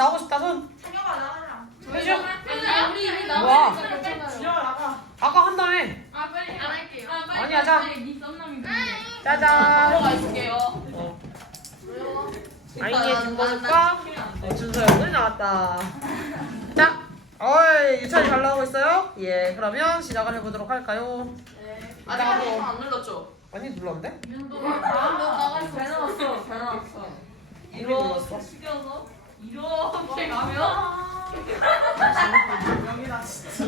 나오고 싶다 손. 찬혁아 나가라. 해줘. 우리 이미 와. 진혁아 나가. 아까 한다며. 아 빨리 안 할게요. 아니, 하자. 네 썸남이 짜잔. 들어가 있을게요. 아이의 중고등과 준서 형이 나왔다. 자, 어이 유찬이 잘 나오고 있어요? 예, 그러면 시작을 해보도록 할까요? 아직 안 눌렀죠? 아니 눌렀는데? 나갔어. 잘 나왔어. 잘 나왔어. 눌렀어? 숙여서 이렇게 가면 여기다 진짜.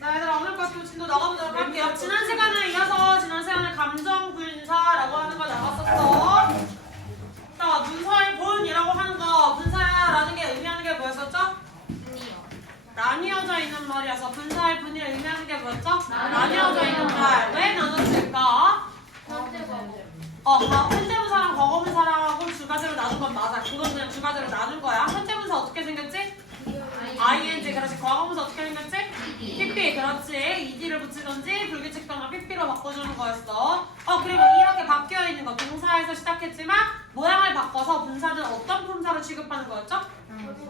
자, 얘들아 오늘 것도 진도 나가보도록 할게요. 지난 시간에 이어서 지난 시간에 감정 분사라고 하는 거 나갔었어. 자, 분사의 본이라고 하는 거, 분사라는 게 의미하는 게 뭐였었죠? 나뉘어져 있는 말이어서 분사의 분이 의미하는 게 뭐였죠? 나뉘어져 있는 말. 왜 나눴을까? 현재분사랑 과거분사랑하고 두 가지로 나눈 건 맞아. 그건 그냥 두 가지로 나눈 거야. 현재분사 어떻게 생겼지? ing. 그렇지. 과거분사 어떻게 생겼지? pp. 그렇지. ed를 붙이던지 불규칙성을 pp로 바꿔주는 거였어. 그리고 이렇게 바뀌어 있는 거 동사에서 시작했지만 모양을 바꿔서 분사는 어떤 분사로 취급하는 거였죠?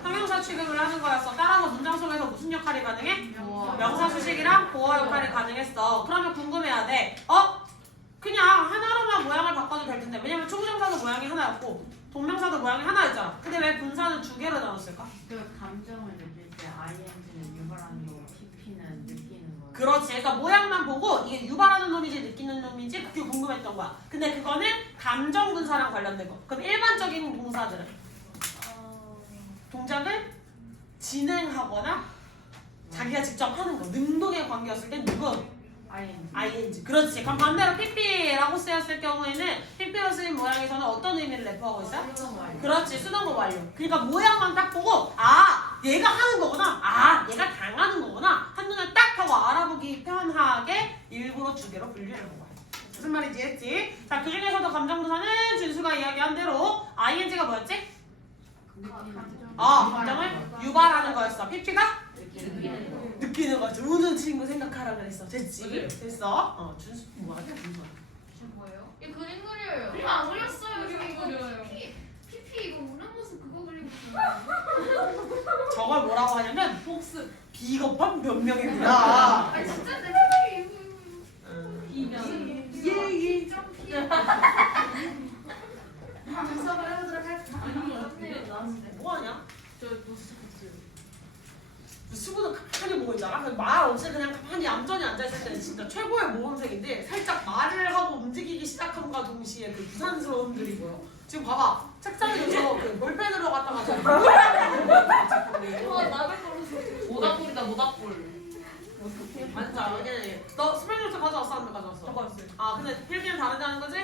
형용사 취급을 하는 거였어. 따라서 문장 속에서 무슨 역할이 가능해? 명사 수식이랑 보어 역할이 가능했어. 그러면 궁금해야 돼. 그냥 하나로만 모양을 바꿔도 될 텐데. 왜냐면 초부정사도 모양이 하나였고 동명사도 모양이 하나였잖아. 근데 왜 분사는 두 개로 나눴을까? 그 감정을 느낄 때 ing는 유발하는 거고 pp는 느끼는 거. 그렇지. 그러니까 모양만 보고 이게 유발하는 놈인지 느끼는 놈인지 그게 궁금했던 거야. 근데 그거는 감정 분사랑 관련된 거. 그럼 일반적인 동사들은 동작을 진행하거나 자기가 직접 하는 거. 능동의 관계였을 땐 누구? ing. 그렇지. 그럼 반대로 pp라고 쓰였을 경우에는 pp로 쓰인 모양에서는 어떤 의미를 내포하고 있어요? 그렇지. 수동구 완료. 그러니까 모양만 딱 보고 얘가 하는 거구나. 얘가 당하는 거구나. 한눈에 딱 하고 알아보기 편하게 일부러 두 개로 분류해놓은 거야. 무슨 말인지 했지? 자, 그 중에서도 감정부사는 준수가 이야기한 대로 ing가 뭐였지? 감정을 유발하는 거였어. pp가? 느끼는 거지. 우는 친구 생각하라 그랬어. 됐지? 됐어? 준수 뭐하냐? 준수. 뭐예요? 이 그림 그려요. 그림 안 그렸어요. 그림 이거 그려요. PP 이거 우는 모습 그거 그리고 있어요. 저걸 뭐라고 하냐면 복습 비겁한 변명입니다. 아니 진짜 내 PP 이거 비면. 좀 피해. 수업을 해보도록 할까? 뭐하냐? 저 노스 수구는 가만히 보고 있잖아. 말 없이 그냥 가만히 얌전히 앉아있을 때는 진짜 최고의 모범생인데 살짝 말을 하고 움직이기 시작함과 동시에 그 부산스러움들이 보여. 지금 봐봐. 책상에 서 그 볼펜으로 갖다가 나를 걸어서 모닥불이다 모닥불. 맞아. 너 스프링노트 가져왔어? 안 가져왔어? 적었어요. 근데 필기는 다르다는 거지?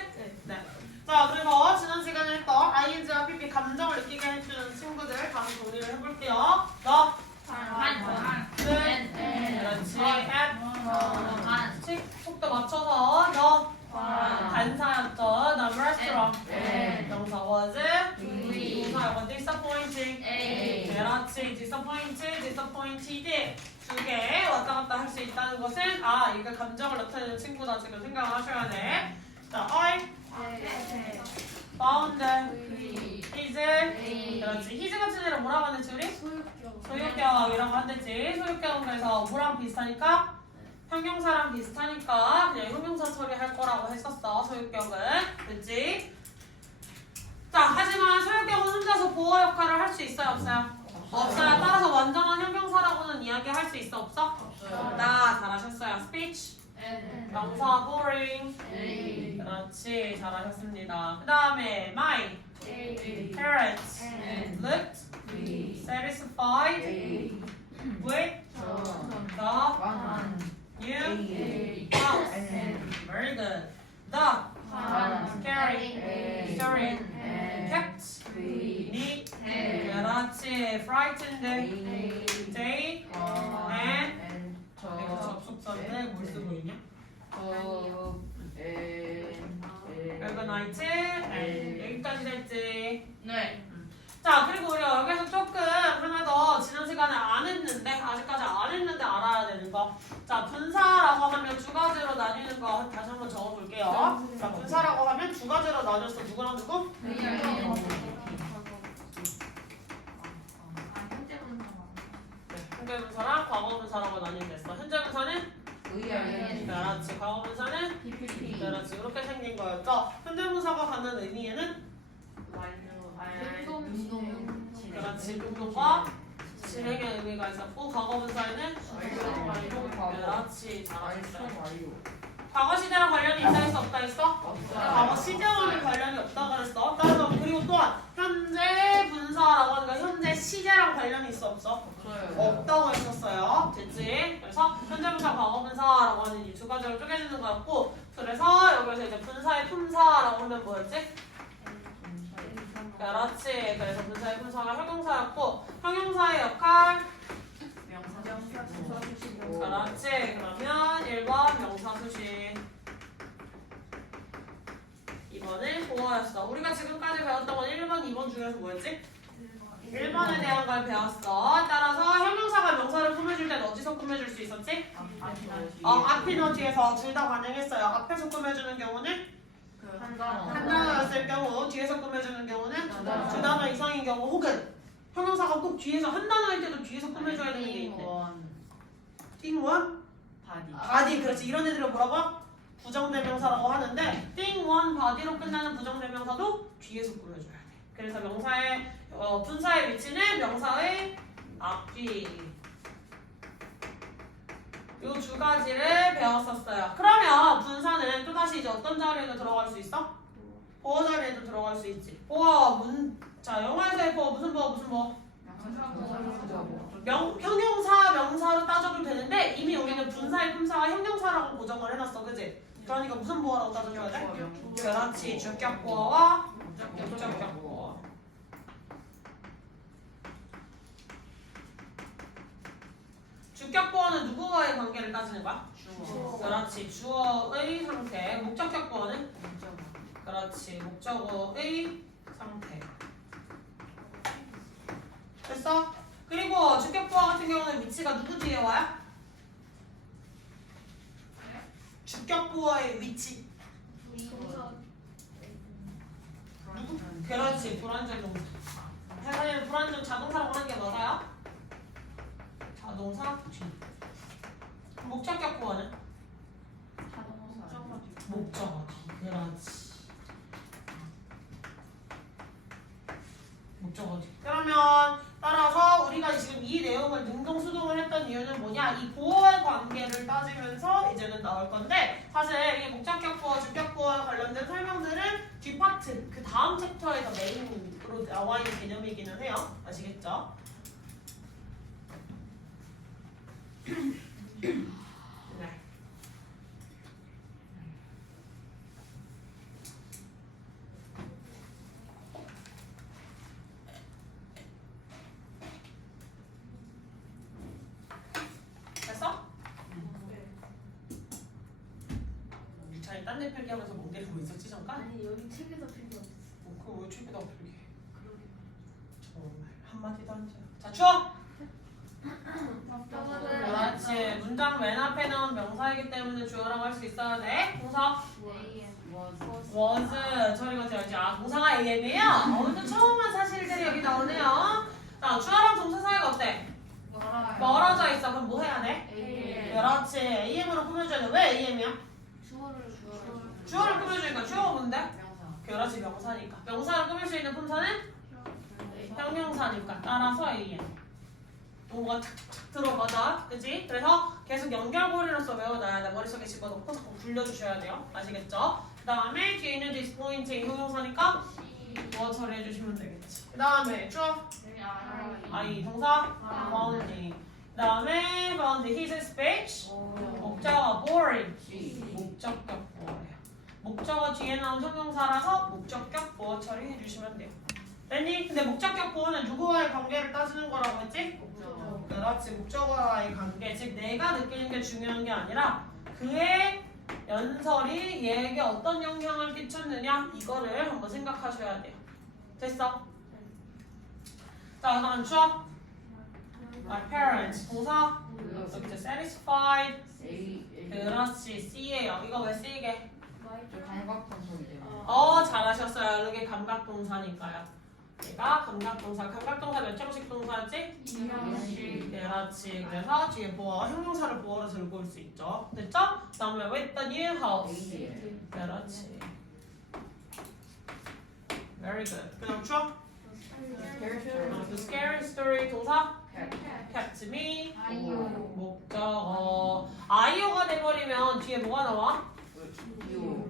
네. 자, 그래서 지난 시간에 했던 ing와 pp 감정을 느끼게 해주는 친구들 다시 정리를 해볼게요. 너 그렇지. 속도 맞춰서 너 간사였던 the restaurant 명사 was 동사 이거 disappointing 그렇지. disappointed 두 개 왔다 갔다 할 수 있다는 것은 이거 감정을 나타내는 친구다 지금 생각을 하셔야 돼. 자, I found his 그렇지. his 같은 애를 뭐라고 하는지 우리? 소유격이라고 한댔지. 소유격은 그래서 뭐랑 비슷하니까? 형용사랑 비슷하니까 그냥 형용사 처리할 거라고 했었어. 소유격은. 됐지? 자, 하지만 소유격은 혼자서 보호 역할을 할 수 있어요? 없어요? 없어요. 따라서 완전한 형용사라고는 이야기할 수 있어? 없어? 나 잘하셨어요. speech 명사 boring 그렇지. 잘하셨습니다. 그 다음에 my parents looked satisfied with the new house. Very good. The scary story kept me 그렇지. frightened they and 이거 접속사인데 뭘 쓰고 있냐? organized and 여기까지 됐지. 네. 자, 그리고 우리 여기서 조금 하나 더 지난 시간에 안 했는데 아직까지 안 했는데 알아야 되는 거. 자, 분사라고 하면 두 가지로 나뉘는 거 다시 한번 적어볼게요. 자, 분사라고 하면 두 가지로 나뉘었어. 누구랑 누구? 현재분사랑 과거분사라고 나뉘겠어. 현재분사는 그렇지. 과거분사는 PPT. 그렇지. 이렇게 생긴 거였죠. 현재분사가 갖는 의미에는 그렇지. 능동과 진행의 의미가 있었고 과거분사에는 그렇지. 잘하셨어요. 과거 시제랑 관련이 있다 있어 없다 있어? 과거 시제와는 관련이 없다 그랬어. 따라서 그리고 또한 현재 분사라고 하니까 현재 시제랑 관련이 있어 없어? 없다고 했었어요. 됐지? 그래서 현재 분사, 과거 분사라고 하는 이 두 가지로 쪼개지는 거였고, 그래서 여기서 이제 분사의 품사라고 하면 뭐였지? 그렇지. 그래서 분사의 품사가 형용사였고, 형용사의 역할. 그렇지. 그러면 1번 명사수식, 2번은 보어였어. 우리가 지금까지 배웠던 건 1번, 2번 중에서 뭐였지? 1번에 대한 걸 배웠어. 따라서 형용사가 명사를 꾸며줄 땐 어디서 꾸며줄 수 있었지? 앞이나 뒤에서 둘 다 가능했어요. 앞에서 꾸며주는 경우는 한 단어였을 경우, 뒤에서 꾸며주는 경우는 두 단어 이상인 경우, 혹은 형용사가 꼭 뒤에서 한 단어일 때도 뒤에서 꾸며줘야 되는 게 있대. 띵원? 바디. 그렇지. 이런 애들을 뭐라고? 부정대명사라고 하는데 띵원 바디로 끝나는 부정대명사도 뒤에서 꾸며줘야 돼. 그래서 명사의 분사의 위치는 명사의 앞뒤. 이 두 가지를 배웠었어요. 그러면 분사는 또다시 이제 어떤 자리에도 들어갈 수 있어? 보어 자리에도 들어갈 수 있지. 보어 자, 영어에서의 보어 무슨 보어? 형용사 명사로 따져도 되는데 이미 우리는 분사의 품사가 형용사라고 고정을 해놨어, 그지? 그러니까 무슨 보어라고 따져줘야 돼? 그렇지, 주격 보어와 목적격 보어. 주격 보어는 누구와의 관계를 따지는 거야? 그렇지, 주어의 상태. 목적격 보어는? 그렇지, 목적어의 상태. 됐어? 그리고 주격보어 같은 경우는 위치가 누구 뒤에 와요? 주격보어의 위치. 누구? 그렇지, 불완전 동사. 사실 불완전 자동사라고 하는 게 맞아요? 자동사 뒤. 목적격 보어는? 목적어 뒤. 그렇지. 목적어 뒤. 그러면 따라서 우리가 지금 이 내용을 능동수동을 했던 이유는 뭐냐? 이 보어의 관계를 따지면서 이제는 나올 건데 사실 이 목적격 보어, 주격 보어와 관련된 설명들은 뒷파트, 그 다음 챕터에서 메인으로 나와 있는 개념이기는 해요. 아시겠죠? 네. 됐어? 유찬이 딴 데 필기하면서 멍 때리고 있었지 잠깐? 아니 여기 책에서 필요 없어. 그거 왜 책에다 필기해? 정말 한마디도 안 돼. 자, 추워! 그렇지. 문장 맨 앞에 나온 명사이기 때문에 주어라고 할 수 있어야 돼. 동사 was. 처리가 되어야지. 아, 동사가 am이에요? 오늘도 처음한 사실들이 여기 나오네요. 자, 주어랑 동사 사이가 어때? 멀어져 있어. 그럼 뭐 해야 돼? 그렇지. am으로 꾸며줘야 돼. 왜 am이야? 주어를 꾸며주니까 주어가 뭔데? 그렇지, 명사니까. 명사를 꾸밀 수 있는 품사는? 형용사니까. 따라서 am. 뭐가 탁탁탁 들어가자. 그치? 그래서 계속 연결고리로서 외워놔야 돼. 머릿속에 집어넣고 자꾸 굴려주셔야 돼요. 아시겠죠? 그 다음에 뒤에 있는 디스포인트 형용사니까 뭐 처리해주시면 되겠지. 그 다음에 주어 I 동사 found. 그 다음에 found his speech 목적어 boring 목적격 보어예요. 목적어 뒤에 나온 형용사라서 목적격 보어 처리해주시면 돼요. 됐니? 근데 목적격 보어는 누구와의 관계를 따지는 거라고 했지? 그렇지, 목적어와의 관계. 즉 내가 느끼는 게 중요한 게 아니라 그의 연설이 얘에게 어떤 영향을 끼쳤느냐 이거를 한번 생각하셔야 돼요. 됐어? 자, 다음 주어. My parents 동사 여기서 satisfied. 그렇지, C예요. 이거 왜 C게? 잘하셨어요. 이게 감각동사니까요. 얘가 감각동사. 감각동사 몇 형식 동사지? 이형식. 그렇지. 그래서 뒤에 보어, 형용사를 보어로 들고 올 수 있죠. 됐죠? 그다음에 with the new house. 그렇지. Very good. 그다음 주어. The scary story 동사 kept me. 아이오. 목적어. 아이오가 돼버리면 뒤에 뭐가 나와?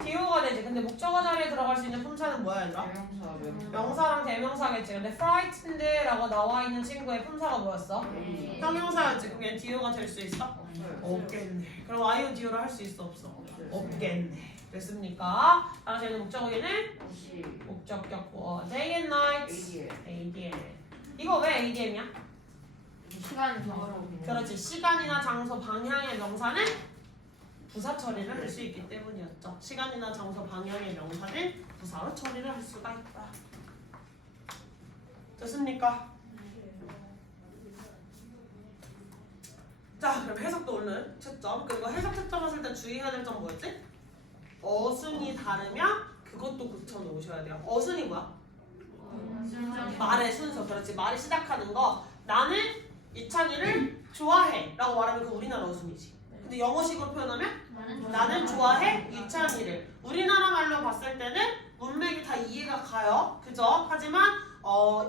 디오가 되지. 근데 목적어 자리에 들어갈 수 있는 품사는 뭐야 얘들아? 명사랑 대명사겠지. 근데 frightened라고 나와 있는 친구의 품사가 뭐였어? 형용사였지. 그럼 얘 디오가 될 수 있어? 없겠네. 그럼 아이오 디오를 할 수 있어 없어? 없겠네. 됐습니까? 따라서 얘는 목적어기는 목적격 보어. Day and night. ADM. 이거 왜 ADM이야? 시간 정하라고. 그렇지. 시간이나 장소, 방향의 명사는 부사 처리를 할 수 있기 때문이었죠. 시간이나 장소, 방향의 명사는 부사로 처리를 할 수가 있다. 됐습니까? 자, 그럼 해석도 오늘 채점. 그리고 해석 채점했을 때 주의해야 될 점 뭐였지? 어순이 다르면 그것도 고쳐놓으셔야 돼요. 어순이 뭐야? 말의 순서. 그렇지. 말이 시작하는 거. 나는 이창희를 좋아해 라고 말하면 그 우리나라 어순이지. 근데 영어식으로 표현하면 나는 좋아해 이창희를. 우리나라 말로 봤을 때는 문맥이 다 이해가 가요. 그죠? 하지만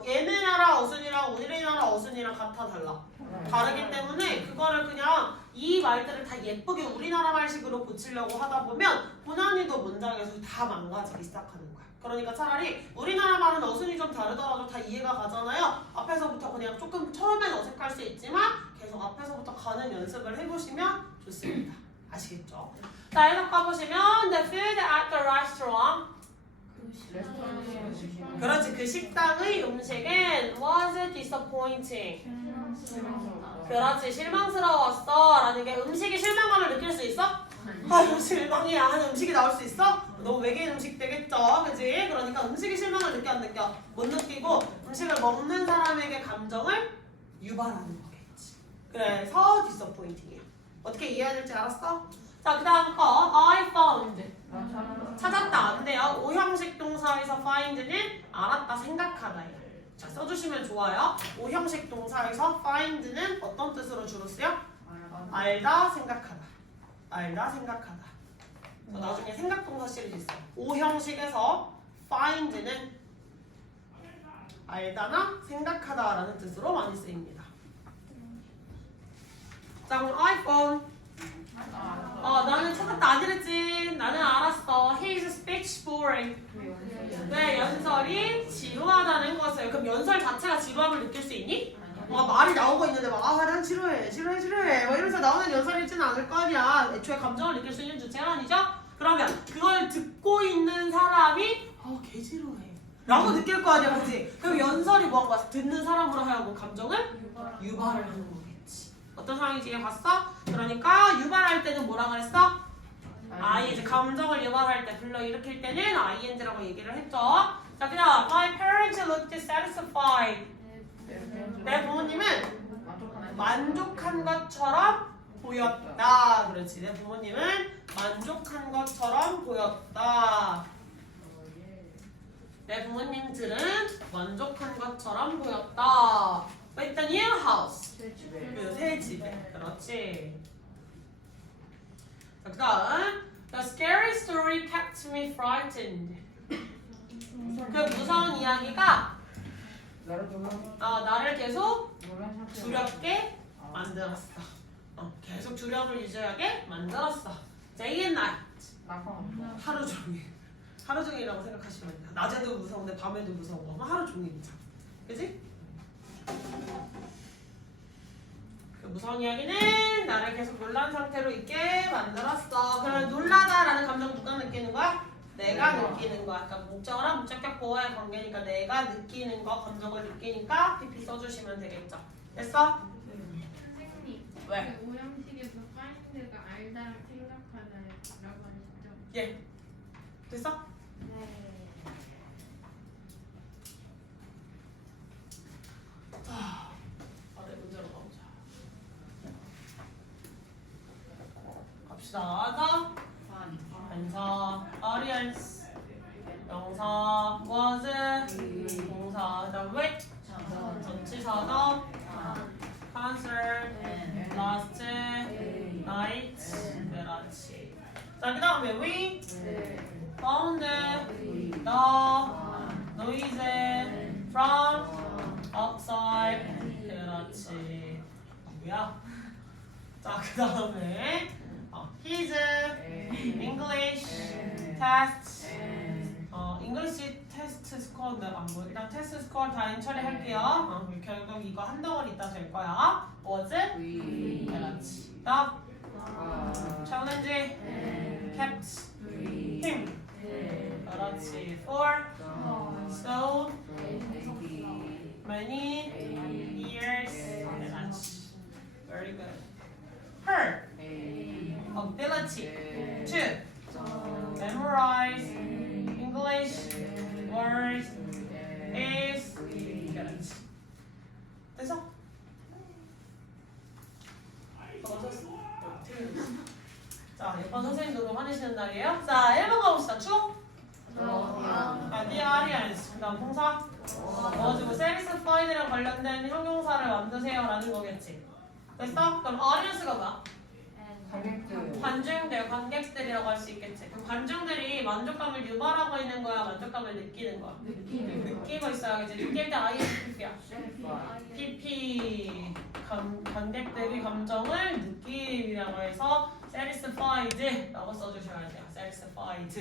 얘네 나라 어순이랑 우리나라 어순이랑 같아 달라. 다르기 때문에 그거를 그냥 이 말들을 다 예쁘게 우리나라 말식으로 고치려고 하다 보면 고난이도 문장에서 다 망가지기 시작하는 거야. 그러니까 차라리 우리나라 말은 어순이 좀 다르더라도 다 이해가 가잖아요. 앞에서부터 그냥 조금 처음엔 어색할 수 있지만 계속 앞에서부터 가는 연습을 해보시면 좋습니다. 아시겠죠? 자, 해석 가보시면 The food at the restaurant. 그렇지. 그 식당의 음식은 was disappointing. 그렇지. 실망스러웠어 라는 게 음식이 실망감을 느낄 수 있어? 아유 실망이야 하는 음식이 나올 수 있어? 너무 외계인 음식 되겠죠? 그지? 그러니까 음식이 실망을 느껴 안 느껴? 못 느끼고 음식을 먹는 사람에게 감정을 유발하는 거겠지. 그래서 disappointing이야. 어떻게 이해해야 될지 알았어? 자, 그 다음 거 I found. 찾았다 안 돼요. 오형식 동사에서 find는 알았다 생각하다예요. 자, 써주시면 좋아요. 오형식 동사에서 find는 어떤 뜻으로 주로 쓰여? 알다 생각하다. 알다 생각하다. 나중에 생각 동사 시리즈 있어요. 오형식에서 find는 알다나 생각하다라는 뜻으로 많이 쓰입니다. 자, 그럼 I found. 나는 찾았다 아니랬지. 나는 알았어. His speech boring. 왜 연설이 지루하다는 것을. 그럼 연설 자체가 지루함을 느낄 수 있니? 뭔가 말이 나오고 있는데 막 난 지루해 막 이러면서 나오는 연설이지는 않을 거 아니야. 애초에 감정을 느낄 수 있는 주체가 아니죠? 그러면 그걸 듣고 있는 사람이 개 지루해 라고 느낄 거 아니야. 그치? 그럼 연설이 뭔가 듣는 사람으로 하여금 감정을 유발을 하는 거겠지. 어떤 상황인지 이해 봤어? 그러니까 유발할 때는 뭐라 그랬어? ING. 감정을 유발할 때 불러일으킬 때는 ING라고 얘기를 했죠. 자, 그냥 My parents looked satisfied. 내 부모님은 만족한 것처럼 보였다. 그렇지. 내 부모님은 만족한 것처럼 보였다. 내 부모님들은 만족한 것처럼 보였다. With the new house. 새 집에. 그렇지. 자, 그 다음 The scary story kept me frightened. 그 무서운 이야기가 나를 계속 두렵게 만들었어. 계속 두려움을 유지하게 만들었어. Day and night. 하루 종일. 하루 종일이라고 생각하시면 돼요. 낮에도 무서운데 밤에도 무서운 거. 하루 종일이죠. 그치? 그 무서운 이야기는 나를 계속 놀란 상태로 있게 만들었어. 그러면 놀라다라는 감정 누가 느끼는 거야? 내가 느끼는 거야. 그러니까 목적어랑 목적격 보어의 관계니까 내가 느끼는 거, 감정을 느끼니까 PP 써주시면 되겠죠. 됐어? 선생님. 왜? 그 오형식에서 find가 알다랑 생각하다라고 하셨죠? 예. 됐어? 네. 자, 아래 문제로 가보자. 갑시다. 자, 명사, audience, 명사, was, 동사. 동사. 그다음 with 전치사다. concert, last night. 그렇지. 자, 그다음에 we found the noise from outside. 그렇지. 뭐야? 자, 그다음에 his English test. English test 스코어인데 뭐 일단 테스트 스코어 다 처리할게요. 결국 이거 한 덩어리 있다 될 거야. was 그렇지. 나 challenge kept him. 그렇지. for so many years. 그렇지. Very good. Her ability to memorize English words is 그렇지. 됐어? 자, 이번 선생님도 화내시는 날이에요. 자, 1번 가봅시다. 추억? the audience. 그다음 동사? 가지고 satisfied랑 관련된 형용사를 만드세요라는 거겠지. 됐어? 그럼 audience가 뭐야? 관중들, 관객들이라고 할 수 있겠지. 그럼 관중들이 만족감을 유발하고 있는 거야, 만족감을 느끼는 거야? 느끼고 있어야겠지. 느낄 때 INFP야. PP. 관객들이 감정을 느끼라고 해서 satisfied라고 써주셔야 돼요. satisfied.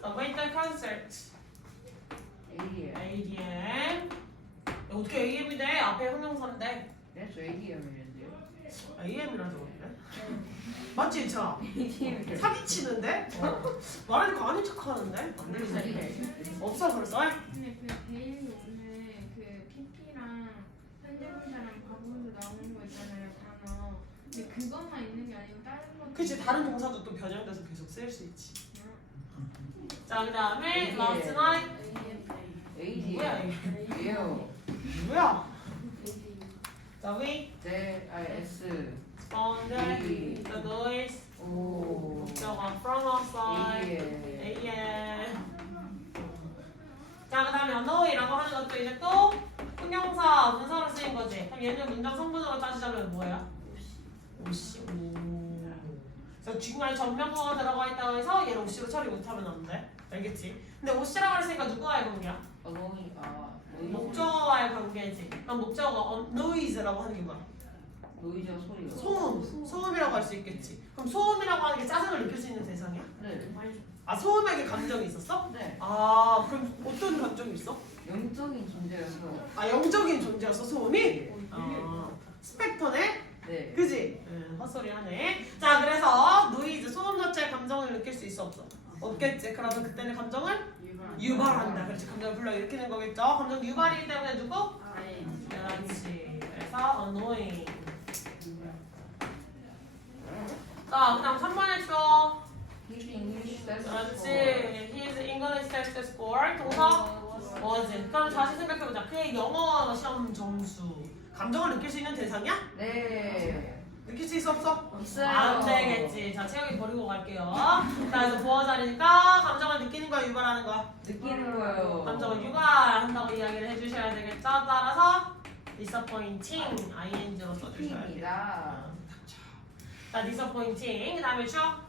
So wait the concert. ADM. 어떻게 AM이 돼? 앞에 형용사인데. AM이라서 그래? 맞지, 저? 사기치는데? 말하니까 아닌 척하는데? 안 들리지? 없어 벌써? 근데 그 베일이 오늘 그 PP랑 현재분사랑 과거분사 나오는 거 있잖아요, 단어. 근데 그것만 있는 게 아니고 다른 것도. 그치, 다른 동사도 또 변형돼서 계속 쓰일 수 있지. 자, 그 다음에 last night. 뭐야 이게? 뭐야? 자, we found the noise. 목적어 from outside. AM. 자, 그 다음에 know이라고 하는 것도 이제 또 형용사 문서로 쓰인 거지. 그럼 얘는 문장 성분으로 따지자면 뭐예요? 오씨. 그래서 중간에 전명사가 들어가 있다고 해서 얘를 오씨로 처리 못하면 안 돼. 알겠지? 근데 오씨라고 했으니까 누구와의 관계야? 목적어와의 관계지. 그럼 목적어 noise라고 하는 게 뭐야? 소음이라고 할 수 있겠지. 그럼 소음이라고 하는 게 짜증을 느낄 수 있는 대상이야? 아, 소음에게 감정이 있었어? 아, 그럼 어떤 감정이 있어? 영적인 존재여서. 아, 영적인 존재였어, 소음이? 스펙터네? 네. 그지? 헛소리 하네. 자, 그래서 노이즈, 소음 자체의 감정을 느낄 수 있어, 없어? 없겠지. 그러면 그때는 감정을 유발한다. 그렇지. 감정을 불러일으키는 거겠죠. 감정 유발이기 때문에 누구? 그렇지. 그래서 annoying. 자, 그 다음 3번에 줘. 그렇지. His English test score. 동사? was. 그럼 다시 생각해보자. 그의 영어 시험 점수. 감정을 느낄 수 있는 대상이야? 네. 느낄 수 있어, 없어? 있어요. 안 되겠지. 자, 채영이 버리고 갈게요. 자, 그래서 보어 자리니까 감정을 느끼는 거야, 유발하는 거야? 느끼는 거요. 감정을 유발한다고 이야기를 해주셔야 되겠죠? 따라서 disappointing, ing로 써주셔야 돼요. 입니다. 자, disappointing. 그 다음에 추억?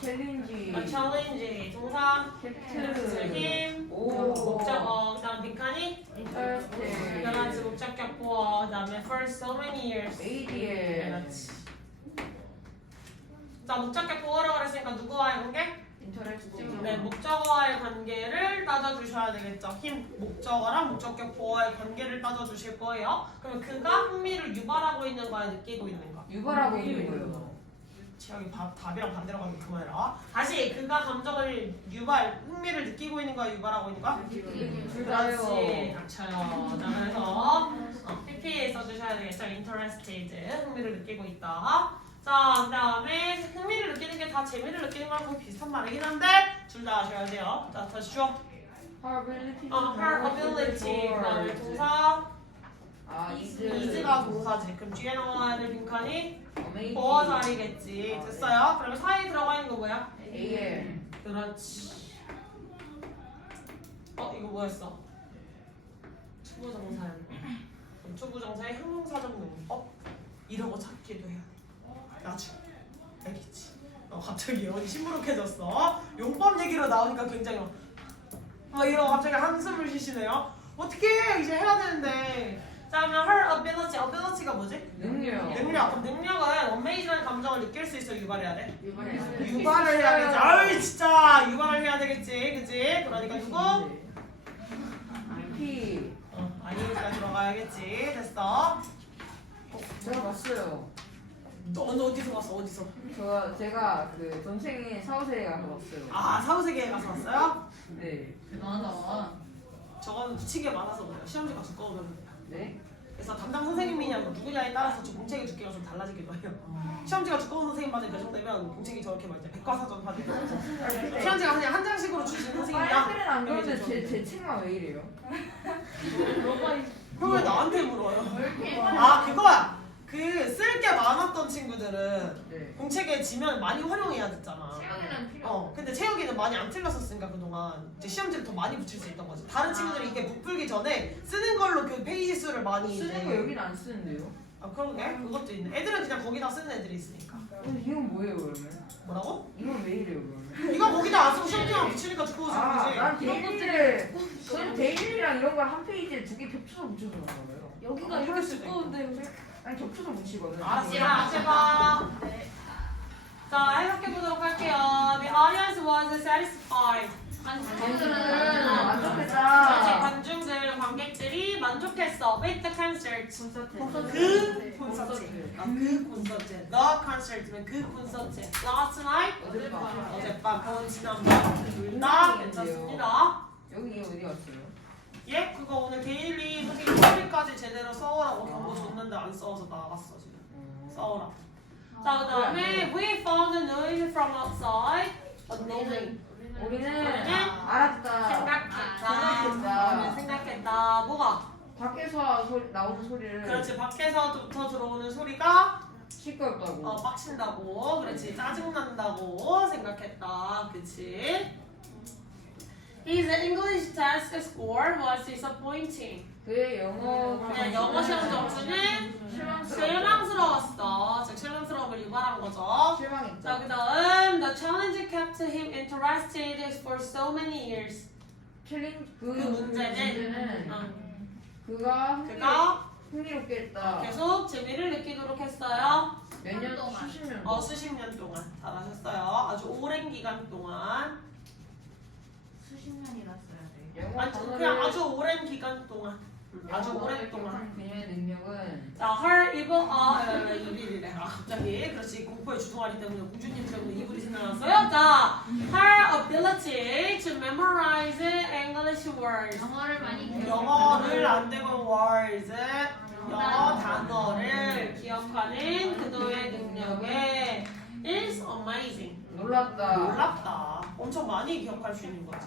챌린지. challenge. 동사? 캡트. 힘. 오. 목적어. 그 다음 빅하니? 인터레스트. 그렇지. 목적격 보어. 그 다음에 for so many years. ADM. 그렇지. 자, 목적격 보어라고 그랬으니까 누구와의 관계? 인터레스트. 네, 목적어와의 관계를 따져주셔야 되겠죠. 힘, 목적어랑 목적격 보어의 관계를 따져주실 거예요. 그러면 그가 흥미를 유발하고 있는 거야, 느끼고 있는 거야? 유발하고 있는 거예요. 여기 답이랑 반대로 가면 그만해라. 다시 그가 감정을 흥미를 느끼고 있는 거야, 유발하고 있는 거야? 둘 그렇지, 다요. 닥쳐요. 자, 그래서 PP에 써주셔야 되겠죠. interested, 흥미를 느끼고 있다. 자, 그 다음에 흥미를 느끼는 게 다 재미를 느끼는 거랑 거의 비슷한 말이긴 한데 둘 다 아셔야 돼요. 자, 다시 줘. Her ability. her ability. 그 다음에 동사. is가 동사지. 그럼 뒤에 나와야 될 빈칸이 보어 자리겠지. 됐어요? 그러면 사이에 들어가 있는 거 뭐야? AM. 그렇지. 이거 뭐였어? 투부정사였네. 투부정사의 형용사적 용법 이런 거 찾기도 해야 돼. 나중에 알겠지? 갑자기 어디 시무룩해졌어. 용법 얘기로 나오니까 굉장히 막 이러고 갑자기 한숨을 쉬시네요. 어떻게 이제 해야 되는데. 자 그러면 her ability가 뭐지? 능력. 그럼 능력은 amazing한 감정을 느낄 수 있어 유발해야 돼? 유발해서. 유발을 해야겠지. 아유 진짜 유발을 해야 되겠지, 그치? 그러니까 누구? P. 아니니까 들어가야겠지. 됐어. 제가 봤어요. 너는 어디서 봤어? 어디서? 제가 그 전생에 사후세에 가서 봤어요. 아 사후세계에 가서 왔어요? 네. 대단하다. 저건 붙이게 많아서 그래요. 시험지가 두꺼우면. 네. 그래서 담당 선생님이냐 누구냐에 따라서 저 공책의 두께가 좀 달라지기도 해요. 시험지가 두꺼운 선생님 반에 배정되면 공책이 저렇게 막 이제 백과사전 파지. 시험지가 그냥 한 장씩으로 주시는 선생님이랑. 빨리는 안 그러는데 제 책만 왜 이래요? 그걸 왜 나한테 물어요? 아 그거야. 그 쓸 게 많았던 친구들은 네. 공책에 지면 많이 활용해야 됐잖아. 체육이랑 필요. 근데 체육이는 많이 안 틀렸었으니까 그동안 이제 시험지를 더 많이 붙일 수 있던 거지. 다른 친구들이 이게 부풀기 전에 쓰는 걸로 그 페이지 수를 많이 쓰는 거 여기는 안 쓰는데요? 아 그러게? 그것도 있네. 애들은 그냥 거기다 쓰는 애들이 있으니까. 이건 뭐예요 그러면? 뭐라고? 이건 왜 이래요 그러면? 이거 거기다 안 쓰고 시험지만 붙이니까 두꺼워지는 거지. 난 데일리를 저는 데일리랑 이런 걸 한 페이지에 두 개 겹쳐서 붙여서 그런 거예요. 여기가 그럴 이렇게 수도 두꺼운데. 아니 겹쳐서 붙이거든. 알았어. 해봐. 자 해석해 보도록 할게요. The audience was satisfied. 관중들은 그렇지, 만족했다. 관중들, 관객들이 만족했어. With the concert. 콘서트. 그 콘서트. 그 콘서트. The concert면 그 콘서트. Last night. 어젯밤, 지난밤. 둘 다 괜찮습니다. 여기 어디 갔어요? 예? 그거 오늘 데일리 선생님 토요일까지 제대로 써오라고 경고 줬는데 안 써서 나갔어 지금. 써오라. 자 그 다음에 We found a noise from outside. Unknowing. 우리는 생각했다. 알았다. 생각했다. 우리는 생각했다. 뭐가? 밖에서 나오는 소리를 그렇지. 밖에서부터 들어오는 소리가 시끄럽다고. 빡친다고. 그렇지. 짜증난다고 생각했다. 그치? His English test score was disappointing. 그의 영어 그냥 영어 시험 점수는 실망스러웠어. 즉 실망스러움을 유발한 거죠. 자, 실망했다. 그 다음 The challenge kept him interested for so many years. 챌린지 그 문제는 그가 그가 흥미롭게 했다. 계속 재미를 느끼도록 했어요. 몇 년 동안. 수십 년. 수십 년 동안 잘하셨어요. 아주 오랜 기간 동안. 수십 년이나 써야 돼. 영어 아주 그냥 아주 오랜 기간 동안. 아주 오랫동안. 그녀의 능력은 자, her evil 이불이래. 갑자기 그렇지 공포의 주둥아리 때문에 공주님 때문에 이불이 생각났어요. 자, her ability to memorize English words. 영어를 많이 영어를 안 되고 words 영어 단어를 기억하는 그녀의 능력에 is amazing. 놀랐다. 놀랍다. 엄청 많이 기억할 수 있는 거지.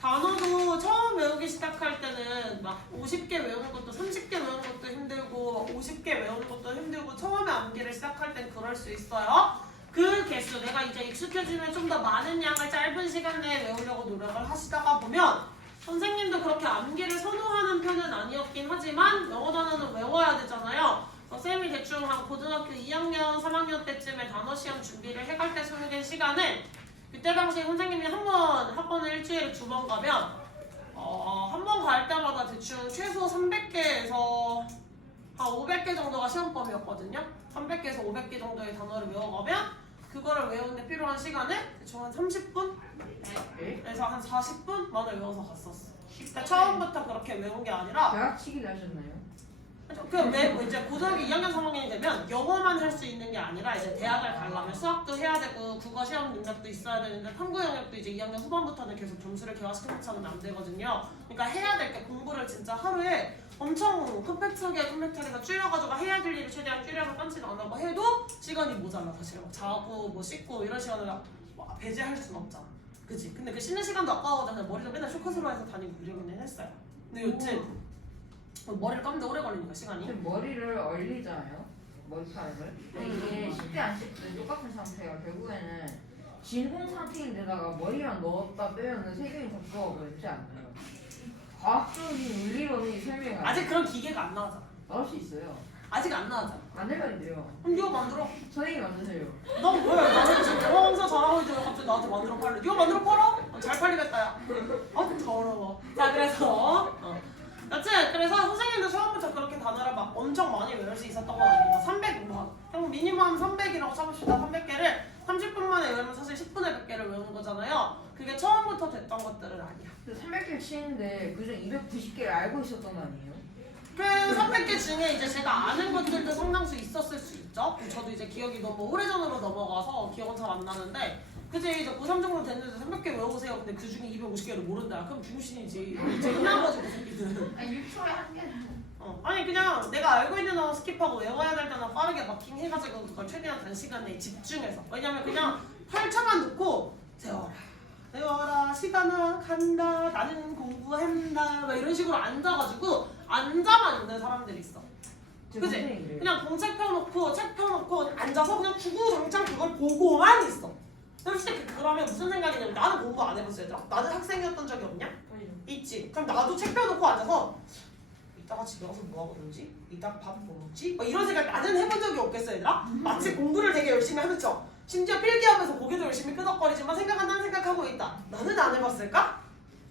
단어도 처음 외우기 시작할 때는 막 50개 외우는 것도 30개 외우는 것도 힘들고 50개 외우는 것도 힘들고 처음에 암기를 시작할 땐 그럴 수 있어요. 그 개수 내가 이제 익숙해지면 좀 더 많은 양을 짧은 시간 내에 외우려고 노력을 하시다가 보면 선생님도 그렇게 암기를 선호하는 편은 아니었긴 하지만 영어 단어는 외워야 되잖아요. 쌤이 대충 한 고등학교 2학년, 3학년 때쯤에 단어 시험 준비를 해갈 때 소요된 시간은 그때 당시 선생님이 한 번 학원을 일주일에 2번 가면 한 번 갈 때마다 대충 최소 300개에서 한 500개 정도가 시험범위였거든요. 300개에서 500개 정도의 단어를 외워가면 그거를 외우는데 필요한 시간은 대충 한 30분? 그래서 한 40분만을 외워서 갔었어. 그러니까 처음부터 그렇게 외운 게 아니라 대학치기를 하셨나요? 이제 고등학교 2학년 3학년이 되면 영어만 할 수 있는 게 아니라 이제 대학을 가려면 수학도 해야 되고 국어 시험 능력도 있어야 되는데 탐구 영역도 이제 2학년 후반부터는 계속 점수를 개화시켜놓지 않으면 안 되거든요. 그러니까 해야 될 게 공부를 진짜 하루에 엄청 컴팩트하게 줄여가지고 해야 될 일을 최대한 줄여서 딴짓 안 하고 해도 시간이 모자라. 사실 막 자고 뭐 씻고 이런 시간을 배제할 수는 없잖아. 그치? 근데 그 쉬는 시간도 아까워서 머리도 맨날 쇼컷으로 해서 다니고 이러기는 했어요. 근데 요즘 머리를 감는데 오래 걸리니까 시간이. 머리를 얼리잖아요. 머리카락을. 근데 이게 10대 안 10대 똑같은 상태가 결국에는 진공 상태인데다가 머리만 넣었다 빼면은 세균이 덮어가고 그러지 않나요? 과학적인 논리론이 설명이 아직 그런 기계가 안 나왔잖아. 나올 수 있어요. 아직 안 나왔잖아. 만들면 돼요. 그럼 네가 만들어. 선생님이 만드세요. 넌 왜? 나는 지금 경험사 잘하고 있는데 갑자기 나한테 만들어 팔래? 네가 만들어 팔아? 잘 팔리겠다 야. 더러워. 자 그래서 여튼 그래서 선생님도 처음부터 그렇게 단어를 막 엄청 많이 외울 수 있었던 건 아니고 300만 그럼 미니멈 300이라고 쳐봅시다. 300개를 30분 만에 외우면 사실 10분에 100개를 외우는 거잖아요. 그게 처음부터 됐던 것들은 아니야. 300개 치는데 그중 290개를 알고 있었던 거 아니에요? 그 300개 중에 이제 제가 아는 것들도 상당수 있었을 수 있죠. 저도 이제 기억이 너무 오래전으로 넘어가서 기억은 잘 안 나는데 그제 이제 고3 정도 됐는데 300개 외워보세요. 근데 그 중에 250개를 모른다. 그럼 중신이지. 이제 끝난 거지 그 새끼들은. 6초에 한 개. 아니 그냥 내가 알고 있는 단어 스킵하고 외워야 될 단어 빠르게 마킹 해가지고 그걸 최대한 단시간 내에 집중해서. 왜냐면 그냥 8차만 넣고 세워라 시간아 간다 나는 공부한다 막 이런 식으로 앉아가지고 앉아만 있는 사람들이 있어. 그치? 그냥 공책 펴놓고 책 펴놓고 앉아서 그냥 주구장창 그걸 보고만 있어. 솔직히 그러면 무슨 생각이냐면 나는 공부 안 해봤어 얘들아. 나는 학생이었던 적이 없냐? 있지. 그럼 나도 책 펴놓고 앉아서 이따가 집에 가서 뭐 하고든지 이따가 밥 뭐 먹지? 막 이런 생각 나는 해본 적이 없겠어 얘들아. 마치 공부를 되게 열심히 하는 척 심지어 필기하면서 고개도 열심히 끄덕거리지만 생각한다는 생각하고 있다. 나는 안 해봤을까?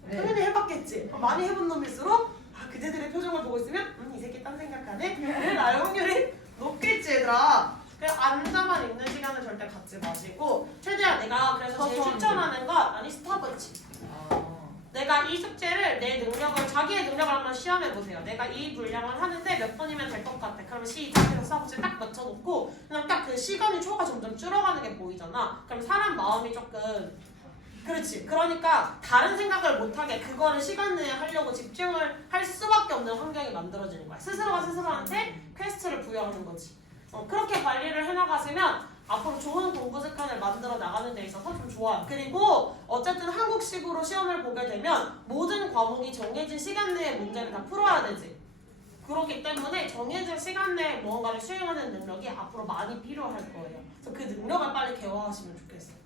네. 당연히 해봤겠지. 많이 해본 놈일수록 그제들의 표정을 보고 있으면 이 새끼 딴 생각하네? 날 확률이 높겠지 얘들아. 그냥 앉아만 있는 시간을 절대 갖지 마시고 최대한 내가 그래서 제일 추천하는 건 아니 스탑워치. 내가 이 숙제를 내 능력을 자기의 능력을 한번 시험해보세요. 내가 이 분량을 하는데 몇 분이면 될 것 같아. 그러면 시작해서 스탑워치 딱 맞춰놓고 그냥 딱 그 시간이 초가 점점 줄어가는 게 보이잖아. 그럼 사람 마음이 조금 그렇지. 그러니까 다른 생각을 못하게 그거를 시간 내에 하려고 집중을 할 수밖에 없는 환경이 만들어지는 거야. 스스로가 스스로한테 퀘스트를 부여하는 거지. 그렇게 관리를 해나가시면 앞으로 좋은 공부 습관을 만들어 나가는 데 있어서 좀 좋아요. 그리고 어쨌든 한국식으로 시험을 보게 되면 모든 과목이 정해진 시간 내에 문제를 다 풀어야 되지. 그렇기 때문에 정해진 시간 내에 무언가를 수행하는 능력이 앞으로 많이 필요할 거예요. 그래서 그 능력을 빨리 개화하시면 좋겠어요.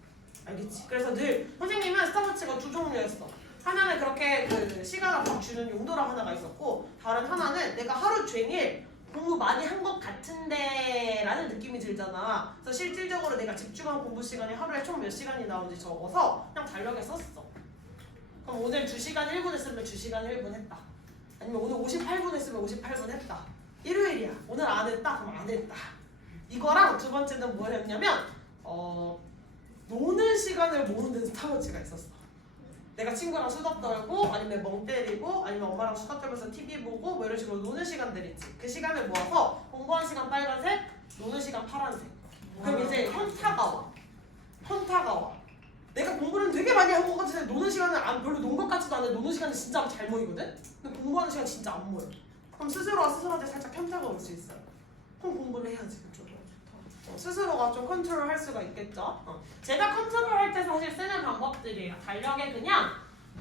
알겠지? 그래서 늘 선생님은 스탑워치가 두 종류였어. 하나는 그렇게 그 시간을 막 주는 용도로 하나가 있었고 다른 하나는 내가 하루 종일 공부 많이 한 것 같은데 라는 느낌이 들잖아. 그래서 실질적으로 내가 집중한 공부 시간이 하루에 총 몇 시간이 나오는지 적어서 그냥 달력에 썼어. 그럼 오늘 2시간 1분 했으면 2시간 1분 했다. 아니면 오늘 58분 했으면 58분 했다. 일요일이야. 오늘 안 했다? 그럼 안 했다. 이거랑 두 번째는 뭘 했냐면 노는 시간을 모으는 스타워치가 있었어. 내가 친구랑 수다 떨고 아니면 멍 때리고 아니면 엄마랑 수다 떨면서 TV 보고 뭐 이런 식으로 노는 시간들 있지. 그 시간을 모아서 공부하는 시간 빨간색, 노는 시간 파란색. 그럼 이제 현타가 와. 현타가 와. 내가 공부를 되게 많이 한 것 같은데 노는 시간은 별로 논 것 같지도 않은데 노는 시간은 진짜 잘 모이거든? 근데 공부하는 시간 진짜 안 모여. 그럼 스스로가 스스로한테 살짝 현타가 올 수 있어요. 그럼 공부를 해야지. 그쪽으로. 스스로가 좀 컨트롤할 수가 있겠죠. 제가 컨트롤할 때 사실 쓰는 방법들이에요. 달력에 그냥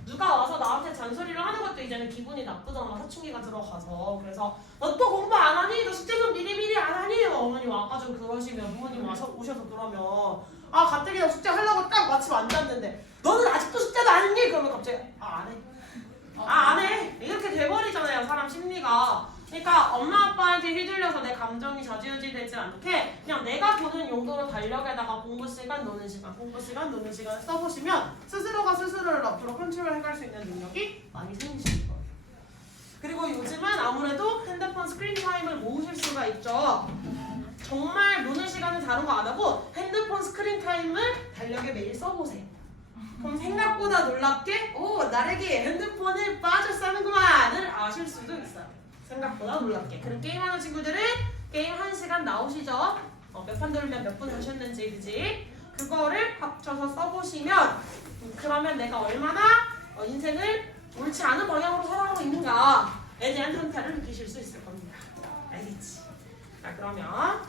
누가 와서 나한테 잔소리를 하는 것도 이제는 기분이 나쁘잖아. 사춘기가 들어가서. 그래서 너 또 공부 안 하니? 너 숙제 좀 미리미리 안 하니? 어머니 와가지고 그러시면 부모님 오셔서 그러면 가뜩이나 숙제 하려고 딱 마침 앉았는데 너는 아직도 숙제도 안 했니? 그러면 갑자기 안 해. 안 해. 이렇게 돼버리잖아요. 사람 심리가. 그러니까 엄마 아빠한테 휘둘려서 내 감정이 좌지우지되지 않게 그냥 내가 보는 용도로 달력에다가 공부 시간, 노는 시간, 공부 시간, 노는 시간을 써보시면 스스로가 스스로를 앞으로 컨트롤해갈 수 있는 능력이 많이 생기실 거예요. 그리고 요즘은 아무래도 핸드폰 스크린 타임을 모으실 수가 있죠. 정말 노는 시간은 다른 거 안 하고 핸드폰 스크린 타임을 달력에 매일 써보세요. 그럼 생각보다 놀랍게 나에게 핸드폰에 빠져 사는구만을 아실 수도 있어요. 생각보다 놀랍게. 그럼 게임하는 친구들은 게임 1시간 나오시죠? 몇 판 돌면 몇 분 하셨는지 그지? 그거를 합쳐서 써보시면 그러면 내가 얼마나 인생을 옳지 않은 방향으로 살아가고 있는가에 대한 현타를 느끼실 수 있을 겁니다. 알겠지? 자 그러면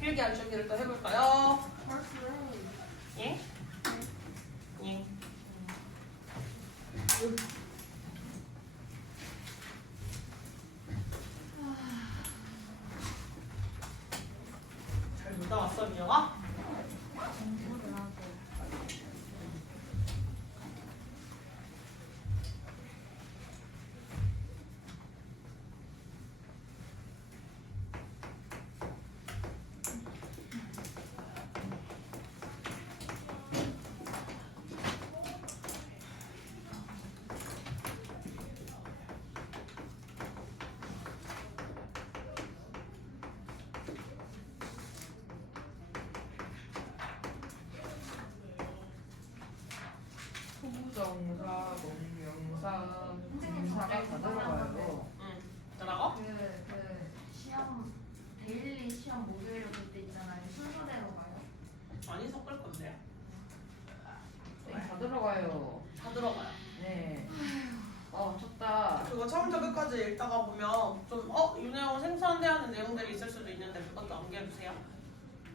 필기할 준비를 또 해볼까요? 예? 예. 잘 놀다 왔어 미영아? 그거 처음부터 끝까지 읽다가 보면 좀 이 내용은 생소한데 하는 내용들이 있을 수도 있는데 그것도 암기해주세요.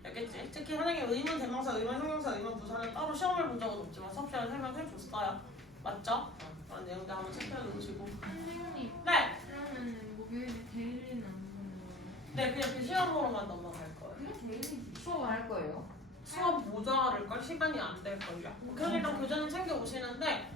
알겠지? 특히 만약에 의문 대명사, 의문 형용사, 의문 부사는 따로 시험을 본 적은 없지만 수업 시간에 설명해줬어요. 맞죠? 그런 내용들 한번 체크해 놓으시고. 선생님 네! 그러면은 목요일에 데일리는 안 보는 거예요? 네, 그냥 그 시험으로만 넘어갈 거예요. 그게 데일리지. 수업을 할 거예요? 수업 모자랄걸? 시간이 안 될걸요? 그래서 일단 교재는 챙겨 오시는데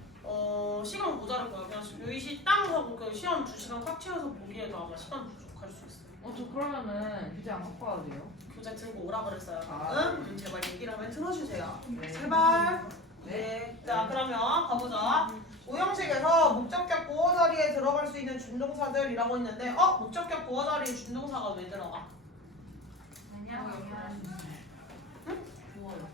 시간 모자랄 거예요. 그냥 유의시 땅 하고 그 시험 2시간 꽉 채워서 보기에도 아마 시간 부족할 수 있어요. 저 그러면은 교재 안 갖고 와도 돼요? 교재 들고 오라 그랬어요. 아. 제발 얘기를 하면 틀어주세요. 네. 제발. 네. 자, 그러면 가보자. 오형식에서 목적격 보어 자리에 들어갈 수 있는 준동사들이라고 했는데 목적격 보어 자리에 준동사가 왜 들어가?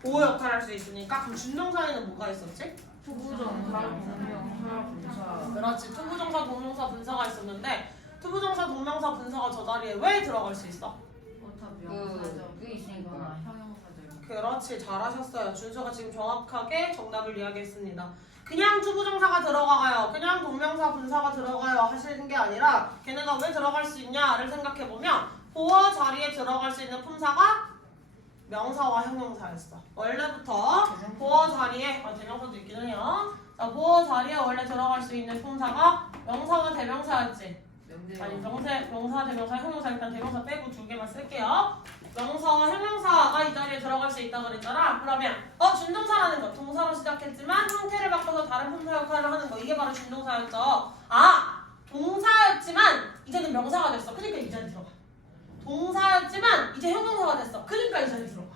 보어 역할을 할 수 있으니까 그럼 준동사에는 뭐가 있었지? 투부정사, 동명사, 분사. 그렇지. 투부정사, 동명사, 분사가 있었는데 투부정사, 동명사, 분사가 저 자리에 왜 들어갈 수 있어? 그게 있으니까. 형용사절. 그렇지. 잘하셨어요. 준서가 지금 정확하게 정답을 이야기했습니다. 그냥 투부정사가 들어가요. 그냥 동명사, 분사가 들어가요 하시는 게 아니라 걔네가 왜 들어갈 수 있냐를 생각해보면 보어 자리에 들어갈 수 있는 품사가 명사와 형용사였어. 원래부터 보어 자리에 대명사도 있긴 해요. 자, 보어 자리에 원래 들어갈 수 있는 품사가 명사와 대명사였지. 아니 명사, 대명사, 형용사 일단 대명사 빼고 두 개만 쓸게요. 명사와 형용사가 이 자리에 들어갈 수 있다고 그랬잖아. 그러면 준동사라는 거 동사로 시작했지만 형태를 바꿔서 다른 품사 역할을 하는 거 이게 바로 준동사였죠. 동사였지만 이제는 명사가 됐어. 그러니까 이 자리에 들어가. 동사였지만 이제 형용사가 됐어. 그러니까 이 자리에 들어가.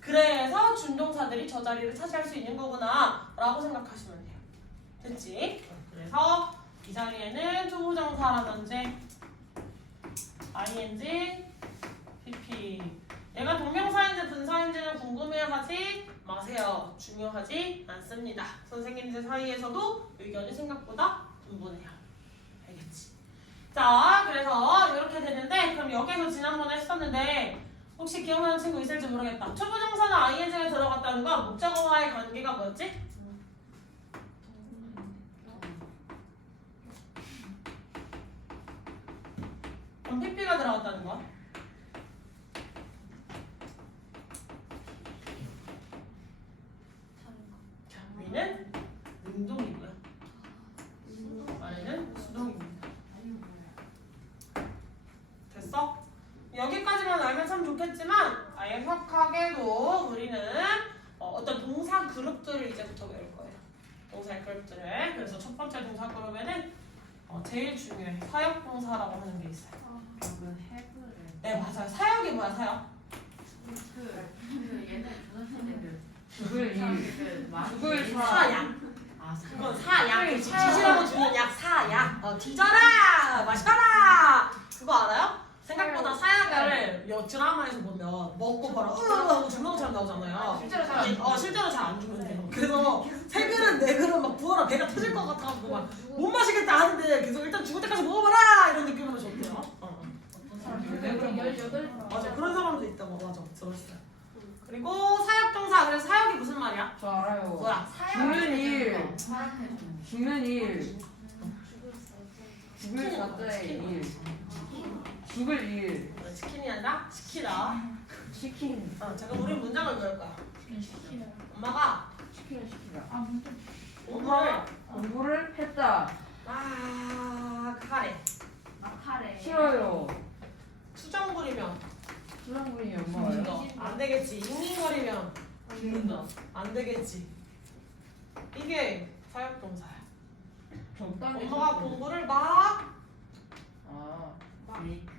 그래서 준동사들이 저 자리를 차지할 수 있는 거구나 라고 생각하시면 돼요. 됐지? 그래서 이 자리에는 투부정사라든지 ing, pp 얘가 동명사인지 분사인지는 궁금해하지 마세요. 중요하지 않습니다. 선생님들 사이에서도 의견이 생각보다 분분해요. 알겠지? 자, 그래서 이렇게 되는데 그럼 여기서 지난번에 했었는데 혹시 기억나는 친구 있을지 모르겠다. 투부정사는 ing가 들어갔다는 건 목적어와의 관계가 뭐였지? 그럼 pp가 들어갔다는 건? 위는 능동이고요. 아래는 수동입니다. 됐어? 여기까지만 알면 참 좋겠지만 해석하게도 우리는 어떤 동사 그룹들을 이제부터 외울 거예요. 동사 그룹들을. 그래서 첫 번째 동사 그룹에는 제일 중요해. 사역 동사라고 하는 게 있어요. 네, 맞아요. 사역이 뭐야, 사역? 옛날 조선시대들 죽을 일. 죽을 사. 사약. 아 그건 사약. 지지라고 주는 약 사약. 뒤져라! 마셔라! 그거 알아요? 생각보다 사약을 드라마에서 보면 먹고 바로 하고 죽는 것처럼 나오잖아요. 실제로 잘 안 실제로 잘 안 죽는데요. 그래서 세 그릇 네 그릇 막 부어라 배가 터질 것 같아가지고 막 못 마시겠다 하는데 계속 일단 죽을 때까지 먹어봐라 이런 느낌으로 줬대요. 맞아, 그런 사람도 있다고. 맞아, 들었어요. 그리고 사역동사. 그래서 사역이 무슨 말이야? 저 알아요. 뭐야? 죽는 일. 사랑해주는 죽는 일. 죽을 자자의 일. 죽을 일. 치킨이 아니라 시키다. 시킨. 제가 우리 문장을 외울 거야. 엄마가 시키다. 공부를 했다. 하래. 막하래 싫어요. 수정 부리면 수상분이 엄마예요. 안 되겠지. 잉잉거리면 죽는다. 안 되겠지. 이게 사역동사야. 적당히. 엄마가 공부를 막 메이크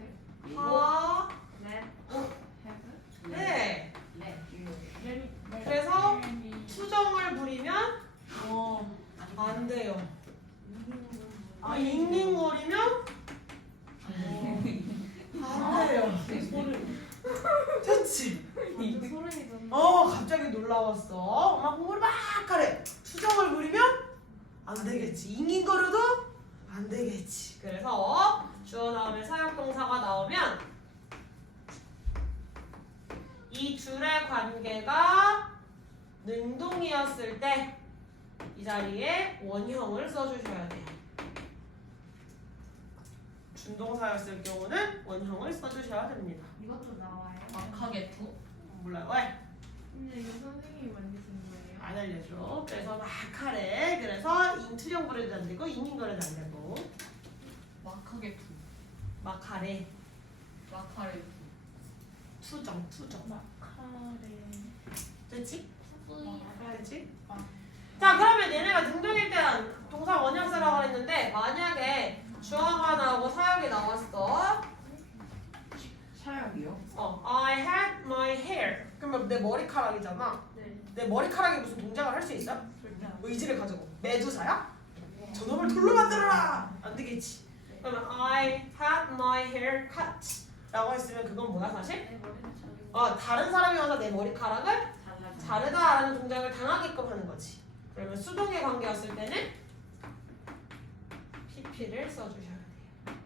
네. 네 그래서 수정을 부리면 안 돼요. 잉잉거리면 안 돼요. 됐지? 갑자기 놀라웠어. 엄마 공부를 막 하래. 수정을 부리면 안 되겠지. 잉잉거려도 안 되겠지. 그래서 주어 다음에 사역동사가 나오면 이 둘의 관계가 능동이었을 때 이 자리에 원형을 써주셔야 돼요. 준동사였을 경우는 원형을 써주셔야 됩니다. 이것도 나와요. 막하게 두? 몰라요. 왜? 근데 이거 선생님이 만드신 거예요? 안 알려줘. 그래서 막하래. 그래서 인투형부래도 안 되고 인인거래도 안 되고 막하게 두. 막하래. 막하게 두. 투정. 카레. 됐지? 됐지? 자 그러면 얘네가 능동일 때는 동사 원형 쓰라고 했는데 만약에 주어가 나오고 사역이 나왔어. 사역이요? I had my hair. 그러면 내 머리카락이잖아. 네. 내 머리카락이 무슨 동작을 할 수 있어? 절대 안 의지를 가지고. 메두사야? 저놈을 돌로 만들어라! 안 되겠지. 그러면 I had my hair cut 라고 했으면 그건 뭐야 사실? 내 머리는 자르고. 다른 사람이 와서 내 머리카락을 잘라줘. 자르다라는 동작을 당하게끔 하는 거지. 그러면 수동의 관계였을 때는 PP를 써주셔야 돼요.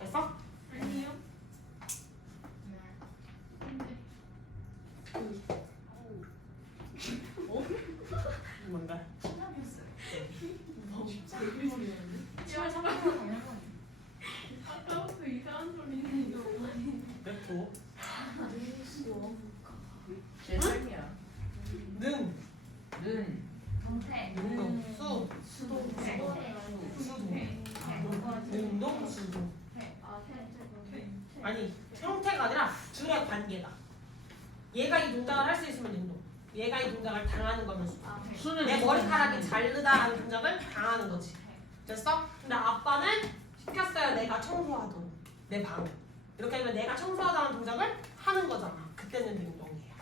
됐어? 아니요. 근데 뭔가? 치열 3분으로 당연한 거 아까부터 이상한 소리 내는 거 많이. 몇 제 삶이야. 능, 동태. 능동, 수, 수동. 능동, 수동. 아니 형태가 아니라 둘의 관계다. 얘가 이 동작을 할 수 있으면 능동, 얘가 이 동작을 당하는 거면 수. 수는 내 머리카락이 자르다라는 동작을 당하는 거지. 됐어? 근데 아빠는 시켰어요. 내가 청소하도록 내 방. 이렇게 하면 내가 청소하다는 동작을 하는 거잖아. 그때는 능동이에요.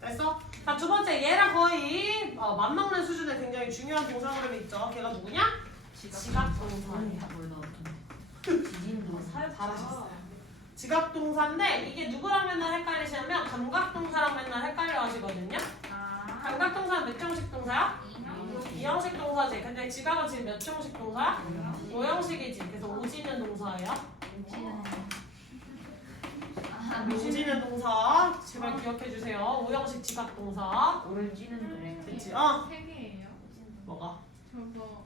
됐어? 자, 두 번째 얘랑 거의 맞먹는 수준의 굉장히 중요한 동사 그림이 있죠. 걔가 누구냐? 지각 동사야. 지진도 잘하셨어요. 지각 동사인데 이게 누구랑 맨날 헷갈리시냐면 감각 동사랑 맨날 헷갈려 하시거든요. 감각 동사는 몇 형식 동사야? 2형식 동사지. 근데 지각은 지금 몇 형식 동사야? 5형식이지. 그래서 오지는 동사예요. 오지는 동사 제발 기억해 주세요. 5형식 지각 동사. 오를 찌는 노래. 됐지? 세 개예요. 뭐가? 저거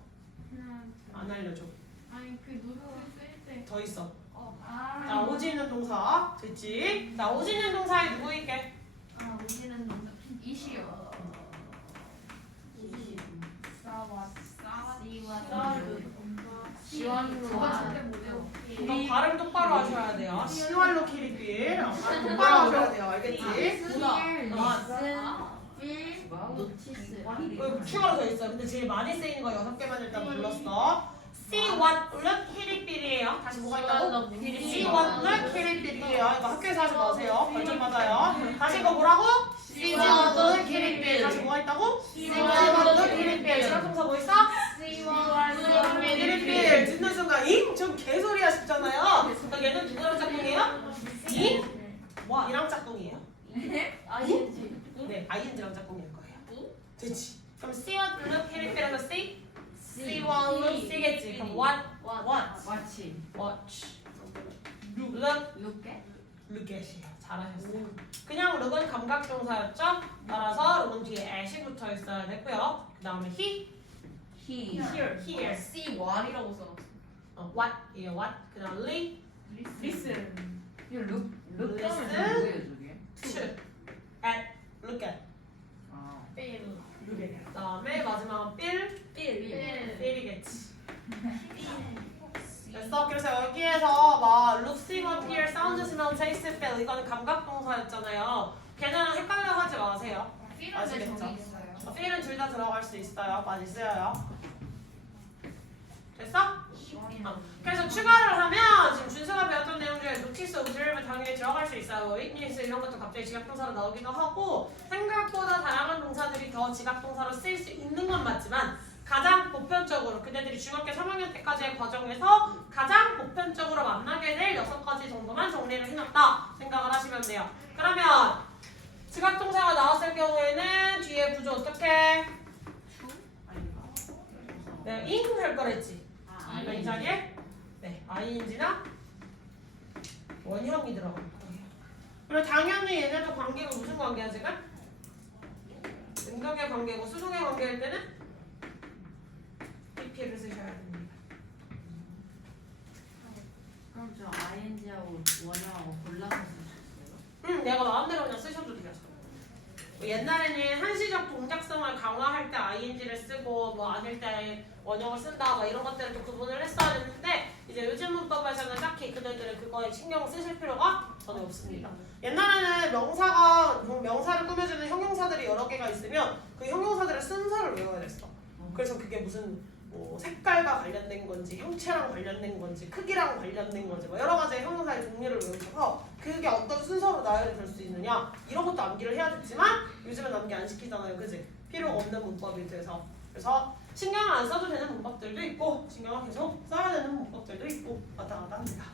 하나. 안 알려줘. 아니 그 노트 쓸 때. 더 있어. 아. 자, 오지는 동사. 됐지? 자, 오지는 동사에 누구 있게? 오지는 동사. 이시요. 시원으로 저거 절대 못 외워. 이거 발음 똑바로 하셔야 돼요. 시왈로 키리필. 발음 똑바로 하셔야 돼요. 알겠지? 노티스. 큐어로 더 있어. 근데 제일 많이 쓰이는 거 6개만 일단 불렀어. See what look 키리필이에요. 다시 뭐가 있다고? See what look 키리필이에요. 이거 학교에서 하지 마세요. 벌점 맞아요. 다시 이거 뭐라고? See what look 키리필. 다시 뭐가 있다고? See what look 키리필. 지각동사 뭐 있어? 키리필. 듣는 순간 잉? 좀 개소리야 싶잖아요. 그러니까 얘는 누구랑 짝꿍이에요? 잉? 이랑 짝꿍이에요. 네, ING랑 짝꿍일 거예요. 됐지? 그럼 see what look 키리필에서 see? See what look see겠지. 그럼 what? 마치. watch. look 루게? at이에요. 잘하셨어요. 그냥 look은 감각동사였죠? 따라서 look은 뒤에 at이 붙어 있어야 됐고요. 그 다음에 he, here. C 왈이라고 써놨어. what이에요. what. 그 다음 li, 리슨. 이거 룩 Listen. 뭐예요 저게? to, at, look at. 아. 그 다음에 마지막은 bill이겠지. 됐어? 그래서 여기에서 막 look, see, what, hear, sound, smell, taste, feel 이거는 감각동사였잖아요. 걔네랑 헷갈려 하지 마세요. 아시겠죠? feel은 둘 다 들어갈 수 있어요. 많이 쓰여요. 됐어? 그래서 추가를 하면 지금 준수가 배웠던 내용 중에 노티스, 오브저브 당연히 들어갈 수 있어요. 웨이트니스 이런 것도 갑자기 지각동사로 나오기도 하고 생각보다 다양한 동사들이 더 지각동사로 쓰일 수 있는 건 맞지만 가장 보편적으로 그네들이 중학교 3학년 때까지의 과정에서 가장 보편적으로 만나게 될 6가지 정도만 정리를 해놨다 생각을 하시면 돼요. 그러면 지각동사가 나왔을 경우에는 뒤에 구조 어떻게? 네, ing 할 거랬지. 이 자리에 네, ing나 원형이 들어갈 거예요. 그리고 당연히 얘네도 관계가 무슨 관계야 지금? 능동의 관계고 수동의 관계일 때는 PP를 ING하고 원형하고 골라서 쓰셨어요? 내가 마음대로 그냥 쓰셔도 돼요. 옛날에는 한시적 동작성을 강화할 때 ing를 쓰고 뭐 아닐 때 원형을 쓴다 막 이런 것들을 또 구분을 했어야 됐는데 이제 요즘 문법에서는 딱히 그들은 그거에 신경을 쓰실 필요가 전혀 없습니다. 옛날에는 명사를 꾸며주는 형용사들이 여러 개가 있으면 그 형용사들의 순서를 외워야 됐어. 그래서 그게 무슨 뭐 색깔과 관련된 건지 형체랑 관련된 건지 크기랑 관련된 건지 뭐 여러 가지 형용사의 종류를 외우셔서 그게 어떤 순서로 나열이 될 수 있느냐 이런 것도 암기를 해야 됐지만 요즘은 암기 안 시키잖아요. 그지? 필요가 없는 문법이 돼서 그래서 신경을 안 써도 되는 문법들도 있고 신경을 계속 써야 되는 문법들도 있고 왔다 갔다 합니다.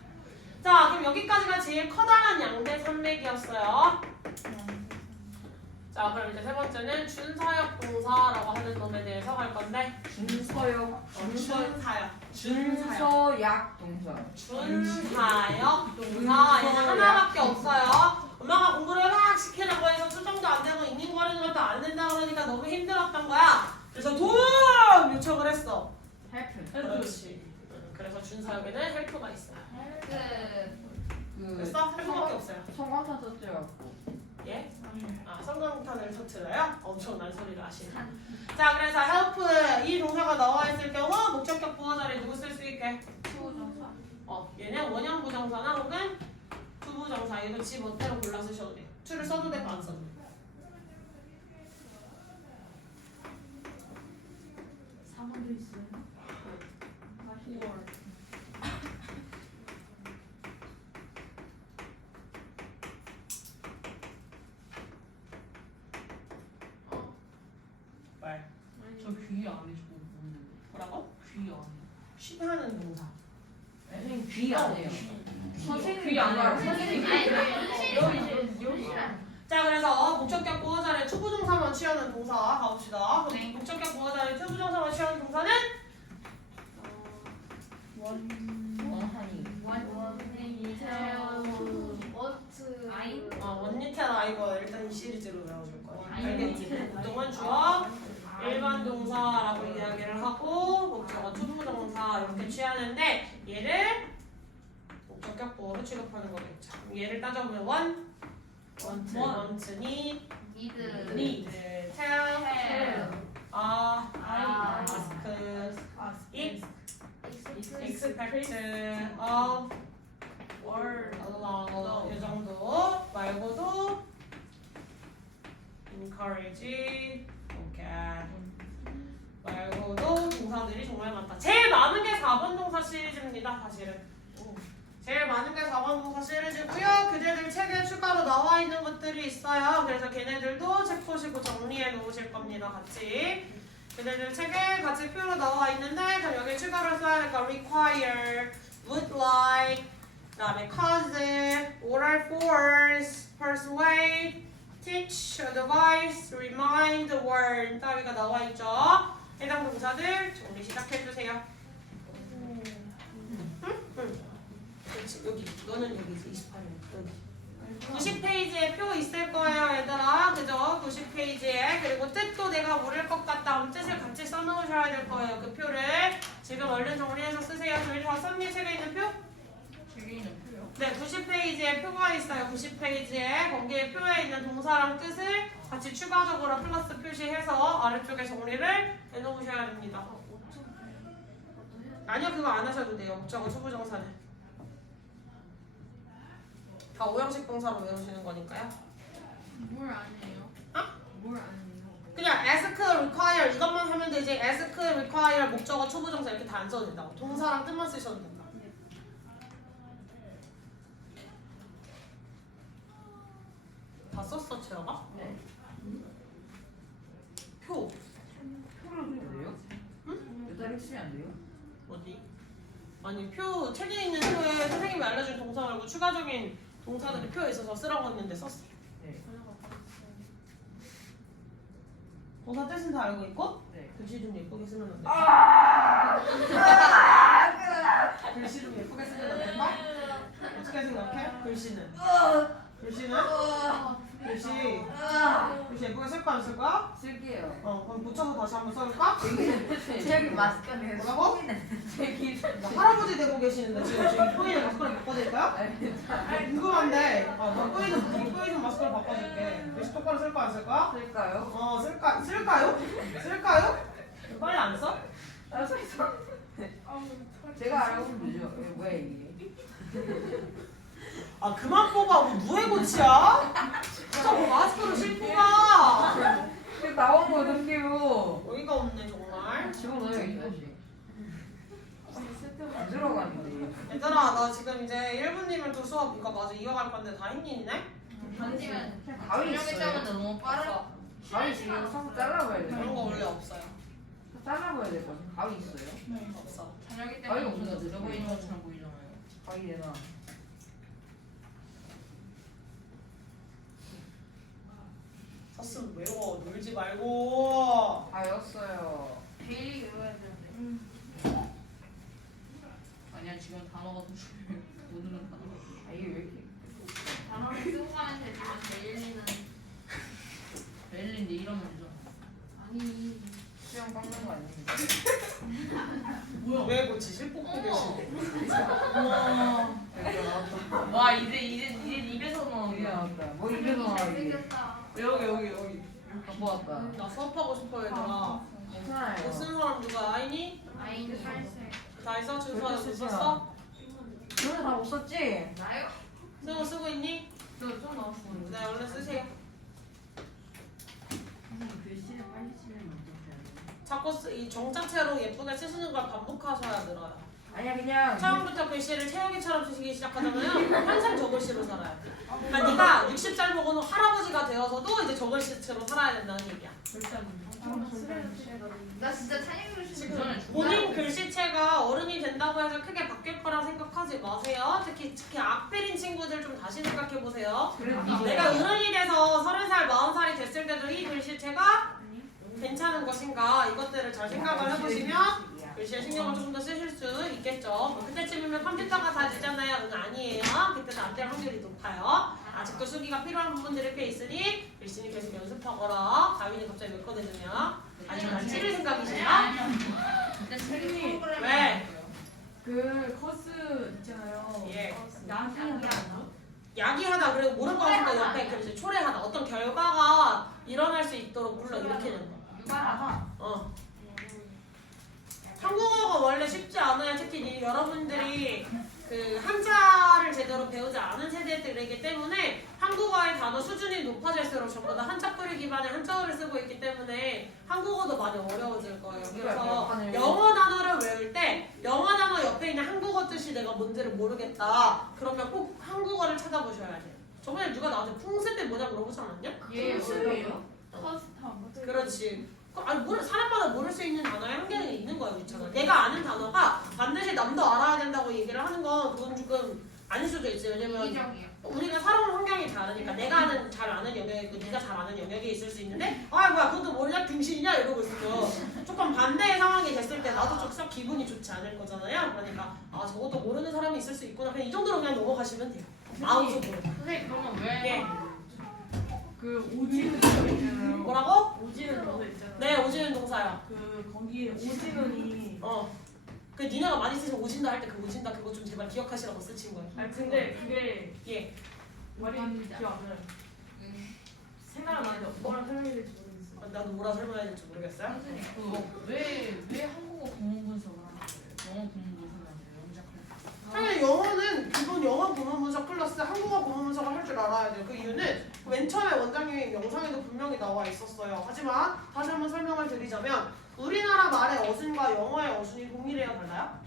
자 그럼 여기까지가 제일 커다란 양대 산맥이었어요. 자 그럼 이제 세 번째는 준사역 동사라고 하는 놈에 대해서 할 건데 준서역 준서약 동사. 준사역 동사 얘는 하나밖에 없어요. 엄마가 공부를 막 시키라고 해서 수정도 안 되고 잉잉거리는 것도 안 된다 그러니까 너무 힘들었던 거야. 그래서 도움 요청을 했어. 헬프. 그렇지. 그래서 준사역에는 헬프가 있어요. 그 됐어? 헬프밖에 없어요. 성광탄 터뜨려갖고. 예? 아 성광탄을 터트려요? 엄청난 소리를 하시네. 자 그래서 help 이 동사가 나와 있을 경우 목적격 부호 자리 누구 쓸 수 있게? 투정사. 얘는 원형 부정사나 혹은 투부정사 이거 지 멋대로 골라 쓰셔도 돼요. to를 써도 되고 안 써도 돼요. 4번도 있어요? 말 저 귀 안에 저거 보는데. 뭐라고? 귀 안에. 쉬하는 동사. 선생님 귀 아니에요. 선생님 귀 안에. 선생님 자 그래서 목적격 부호 자리 투부정사만 취하는 동사 가봅시다. 그럼 네. 목적격 부호 자리 투부정사만 취하는 동사는 원한이. 원리테라 이거 일단 이 시리즈로 외워줄 거예요. 아이. 알겠지? 보통은 주어 일반 동사라고 이야기를 하고 목적어 투부정사 이렇게 취하는데 얘를 목적격 부호로 취급하는 거겠죠. 얘를 따져보면 want, need, tell, ask, expect of, allow 이 정도 말고도 encourage, okay 말고도 동사들이 정말 많다. 제일 많은 게 4번 동사 시리즈입니다. 사실은 제일 많은 게 4번 동사 시리즈고요. 그대들 책에 추가로 나와 있는 것들이 있어요. 그래서 걔네들도 책 보시고 정리해 놓으실 겁니다. 같이 그대들 책에 같이 표로 나와 있는데 그럼 여기 추가로 써야 될 거 require, would like, 그 다음에 cause, oral force, persuade, teach, advise, remind, warn 따위가 나와 있죠. 해당 동사들 정리 시작해주세요. 그렇지 여기 너는 여기지 28일 여기 90페이지에 표 있을 거예요 얘들아 그죠? 90페이지에 그리고 뜻도 내가 모를 것 같다 하면 뜻을 같이 써놓으셔야 될 거예요. 그 표를 지금 얼른 정리해서 쓰세요. 저희 다 썼니? 책에 있는 표? 책에 있는 표요? 네 90페이지에 표가 있어요. 90페이지에 거기에 표에 있는 동사랑 뜻을 같이 추가적으로 플러스 표시해서 아래쪽에 정리를 해놓으셔야 됩니다. 아니요 그거 안 하셔도 돼요. 목적어 투부정사는 다 오형식 동사로 외우시는 거니까요. 뭘 안 해요? 뭘 안 해요? 그냥 ask, require 이것만 하면 되지. ask, require, 목적어, 투부정사 이렇게 다 안 써도 된다고. 동사랑 뜻만 쓰셔도 된다. 다 썼어, 채영아? 네. 표 표를 그려도 돼요? 응? 여자를 쓰면 안 돼요? 어디? 아니 표 책에 있는 표에 선생님이 알려준 동사 말고 추가적인 동사들이 표에 있어서 쓰라고 했는데 썼어. 네. 동사 뜻은 다 알고 있고 네. 글씨 좀 예쁘게 쓰면 안 돼. 글씨 좀 예쁘게 쓰면 안 된다? 어떻게 생각해? 글씨는? 글씨는? 글씨 예쁘게 쓸 거야 안 쓸 거야? 쓸게요. 그럼 붙여서 다시 한번 써볼까? 저기 마스크 내가 뭐라고? 저기 할아버지 되고 계시는데 지금 뿌이는 마스크를 바꿔드릴까요? 궁금한데 뿌이는 마스크를 바꿔줄게. 글씨 똑바로 쓸 거야 안 쓸 거야? 쓸까요? 쓸까요? 쓸까요? 빨리 안 써? 제가 알아보면 되죠. 이게 뭐야 이게? 아 그만 뽑아. 뭐 누에 고치야? 진짜 뭐 마스크를 싣고 가. 이거 나온 거 어떡해요? 어이가 없네 정말. 집어넣어야겠다 다시. 안 들어가는데. 얘들아 나 지금 이제 1분이면 또 수업 이거 마저 이어갈 건데 다 했니? 아니면 그냥 가위 있어요. 너무 빠르다. 가위 지금 사서 잘라봐야 돼. 그런 거 원래 없어요. 잘라봐야 될 것 같아. 가위 있어요? 없어. 저녁이 가위 때문에 없는데 느려 보이는 것처럼 보이잖아요. 가위 내놔. 썼으면 외워. 놀지 말고. 가위였어요. 데일리 외워야 되는데. 아니야 지금 단어가 더 중요해. 오늘은 단어. 아 이게 왜 이렇게? 단어를 쓰고 가면 되지만 데일리는 멜린 내 이러면 되잖아. 아니. 수영 깎는 거 아닙니까? 왜 고치실? 뽑고 계시네. 여기가 나왔다. 와 이제 입에서 나오는 이게 거야. 나왔다. 뭐 이게 나와 이게. 잘생겼다. 여기. 갖고 왔다. 나 수업하고 싶어 얘들아. 괜찮아요. 못 쓰는 사람 누가 아이니? 아이는 살색. 다 있어? 준수아 그렇게 못 쓰지 썼어? 너는 다못 썼지? 나요? 승우 쓰고 있니? 저좀 나왔어요. 네 얼른 쓰세요. 선생님 글씨를 빨리 쓰면 어떡해요? 자꾸 이 정자체로 예쁘게 쓰시는 걸 반복하셔야 늘어요. 아니야 그냥. 처음부터 글씨를 태영이처럼 쓰시기 시작하잖아요. 항상 저 글씨로 살아요. 그러니까 네가 60살 먹은 할아버지가 되어서도 이제 저 글씨로 살아야 된다는 얘기야. 나 진짜 찬영 글씨 지금 본인 글씨체가 어른이 된다고 해서 크게 바뀔 거라 생각하지 마세요. 특히 악필인 친구들 좀 다시 생각해 보세요. 내가 어른이 돼서 30살, 40살이 됐을 때도 이 글씨체가 괜찮은 것인가 이것들을 잘 생각을 해보시면 글씨에 신경을 조금 더 쓰실 수 있겠죠. 뭐 그때쯤이면 컴퓨터가 다 되잖아요. 응 아니에요. 그때는 안 될 확률이 높아요. 아직도 수기가 필요한 부분들이 꽤 있으니 글씨는 계속 연습하거라. 가윈이 갑자기 몇 건 해주냐? 아직 난 찌를 생각이시냐? 그때 책이 왜? 그 커스 있잖아요. 예. 야기하다. 야기하다 그리고 모르는 거 같으니까 옆에 그렇지 초래하다 어떤 결과가 일어날 수 있도록 물론 이렇게 되는 거. 유발하다. 한국어가 원래 쉽지 않아요. 특히 여러분들이 그 한자를 제대로 배우지 않은 세대들이기 때문에 한국어의 단어 수준이 높아질수록 전부 다 한자풀이 기반의 한자어를 쓰고 있기 때문에 한국어도 많이 어려워질 거예요. 그래서 영어 단어를 외울 때 영어 단어 옆에 있는 한국어 뜻이 내가 뭔지를 모르겠다. 그러면 꼭 한국어를 찾아보셔야 돼요. 저번에 누가 나한테 풍습이 뭐냐 물어보지 않았냐? 예, 뭐예요? 커스텀. 그렇지. 아니 사람마다 모를 수 있는 단어의 한계는 있는 거예요, 있잖아. 내가 아는 단어가 반드시 남도 알아야 된다고 얘기를 하는 건 그건 조금 아닐 수도 있어요. 왜냐면 이기적이요. 우리가 살아온 환경이 다르니까 내가 아는 잘 아는 영역이 있고 네가 잘 아는 영역이 있을 수 있는데 아 뭐야 그것도 모르냐 병신이냐 이러고 있으면 조금 반대의 상황이 됐을 때 나도 좀 기분이 좋지 않을 거잖아요. 그러니까 아 저것도 모르는 사람이 있을 수 있구나. 그냥 이 정도로 그냥 넘어가시면 돼요. 마음속으로. 선생님 그러면 왜? 예. 그 오지는 단어 있잖아요. 뭐라고? 오지는 단어 있잖아요. 네 오지는 동사요. 그 거기에 오지는이 그 니네가 많이 쓰신 오진다 할 때 그 오진다 그거 좀 제발 기억하시라고 쓰신 거예요. 아니 근데 그게 예. 말이 기억 안 나요. 생각은 나는데 뭐라 설명해야 될지 모르겠어요. 나도 뭐라 설명해야 될지 모르겠어요. 선생님 그왜 한국어 구문 분석을 하는 거예요? 영어 구문 분석을 안 돼요? 영작할 때. 당연히 영어는 기본 영어 구문 분석 플러스 한국어 구문 분석을 할 줄 알아야 돼요. 그 이유는 맨 처음에 원장님이 영상에도 분명히 나와 있었어요. 하지만 다시 한번 설명을 드리자면 우리나라 말의 어순과 영어의 어순이 동일해요? 달라요?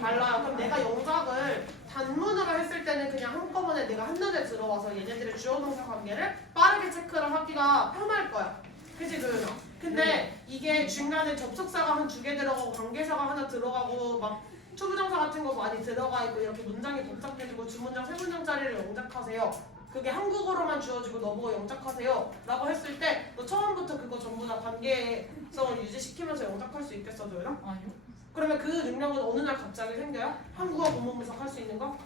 달라요. 그럼 내가 영작을 단문으로 했을 때는 그냥 한꺼번에 내가 한눈에 들어와서 얘네들의 주어 동사 관계를 빠르게 체크를 하기가 편할 거야. 그치 그 근데 이게 중간에 접속사가 한 2개 들어가고 관계사가 하나 들어가고 막 투부정사 같은 거 많이 들어가 있고 이렇게 문장이 복잡해지고 주문장 3문장짜리를 영작하세요. 그게 한국어로만 주어지고 너보고 영작하세요 라고 했을 때 너 처음부터 그거 전부 다 관계성을 유지시키면서 영작할 수 있겠어 조연아? 아니요. 그러면 그 능력은 어느 날 갑자기 생겨요? 한국어 구문 분석할 수 있는 거?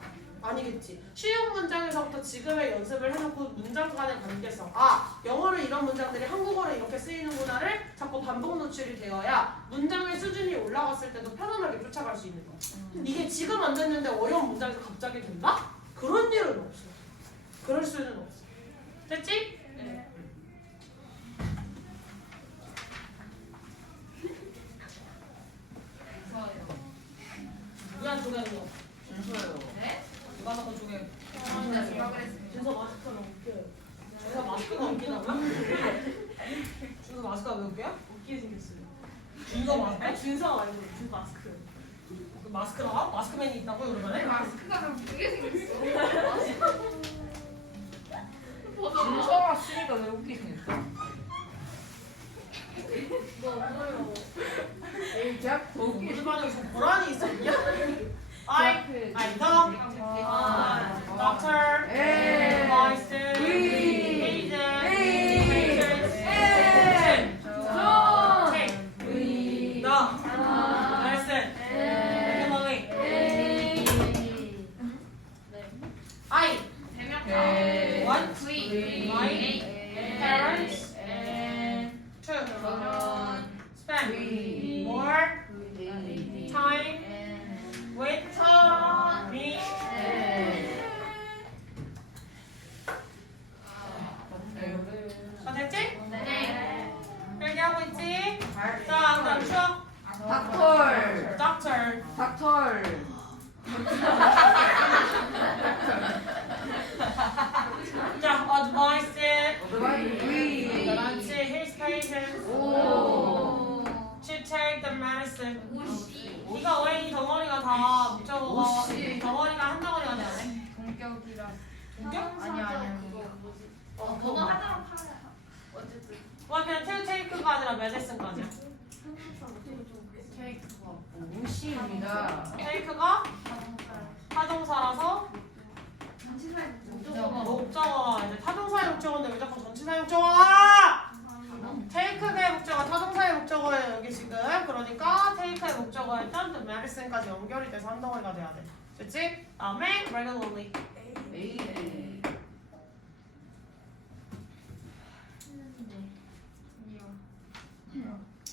아니겠지. 쉬운 문장에서부터 지금의 연습을 해놓고 문장 간의 관계성. 영어로 이런 문장들이 한국어로 이렇게 쓰이는구나를 자꾸 반복 노출이 되어야 문장의 수준이 올라갔을 때도 편안하게 쫓아갈 수 있는 거야. 이게 지금 안 됐는데 어려운 문장에서 갑자기 된다? 그런 일은 없어. 그럴 수는 없어. 됐지? 네. 누가 쪼개는 거? 준서요. 누가 자꾸 쪼개? 제가 그랬습니다. 준서 마스크는 웃겨요. 준서 마스크가 웃기다고요? 준서 마스크가 왜 웃겨요? 웃기게 생겼어요. 준서 마스크? 준서가 말고 준 마스크. 그 마스크가? 마스크맨이 있다고 그러면은? 마스크가 좀 되게 생겼어. 준서가 쓰니까 왜 웃기게 생겼어? 뭐 없어요. 에이, 제가 더 웃기게 우리 반에 저 고란이 있었냐? I know. Doctor. 에. Voice. We. Agent. We. Patients. 에. 저. Take. 우리. The. Medicine. Regularly. I. 에. Want. 우리. My. Parents. Two. Spend. We. More time with me. 다 됐지? 이렇게 하고 있지? 자, 그다음 추억. 닥털. Doctor. 닥털. 자, advice. 우리. 그렇지. His patients 오. to take the medicine. 우씨. 네가 왜 이 덩어리가 다 목적어가 우씨. 이 덩어리가 한 덩어리가 돼야 돼? 동격이라. 동격? 아니야. 그거 하자고 팔아요. 어쨌든. 와 그냥 take가 아니라 medicine까지야. 케이크가 무시입니다. take가 타동사라서 목적어가 목적어가 이제 타동사의 목적어인데 왜 자꾸 전치사의 목적어야? take의 목적어 타동사의 목적어예요 여기 지금. 그러니까 take의 목적어였던 the medicine까지 연결이 돼서 한 덩어리가 돼야 돼. 됐지? 다음에 regularly. 에이.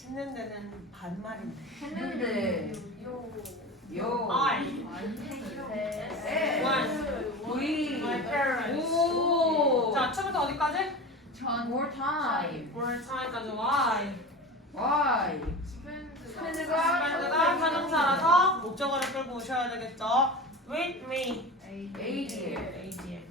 했는 데는 반말인데. 했는데. 요. I 에. want 우리. my parents. 오. 자, 처음부터 어디까지? More time. more time까지 why. Why? 스펜드가 스펜드가 타동사라서 목적어를 끌고 오셔야 되겠죠. With me. ADM.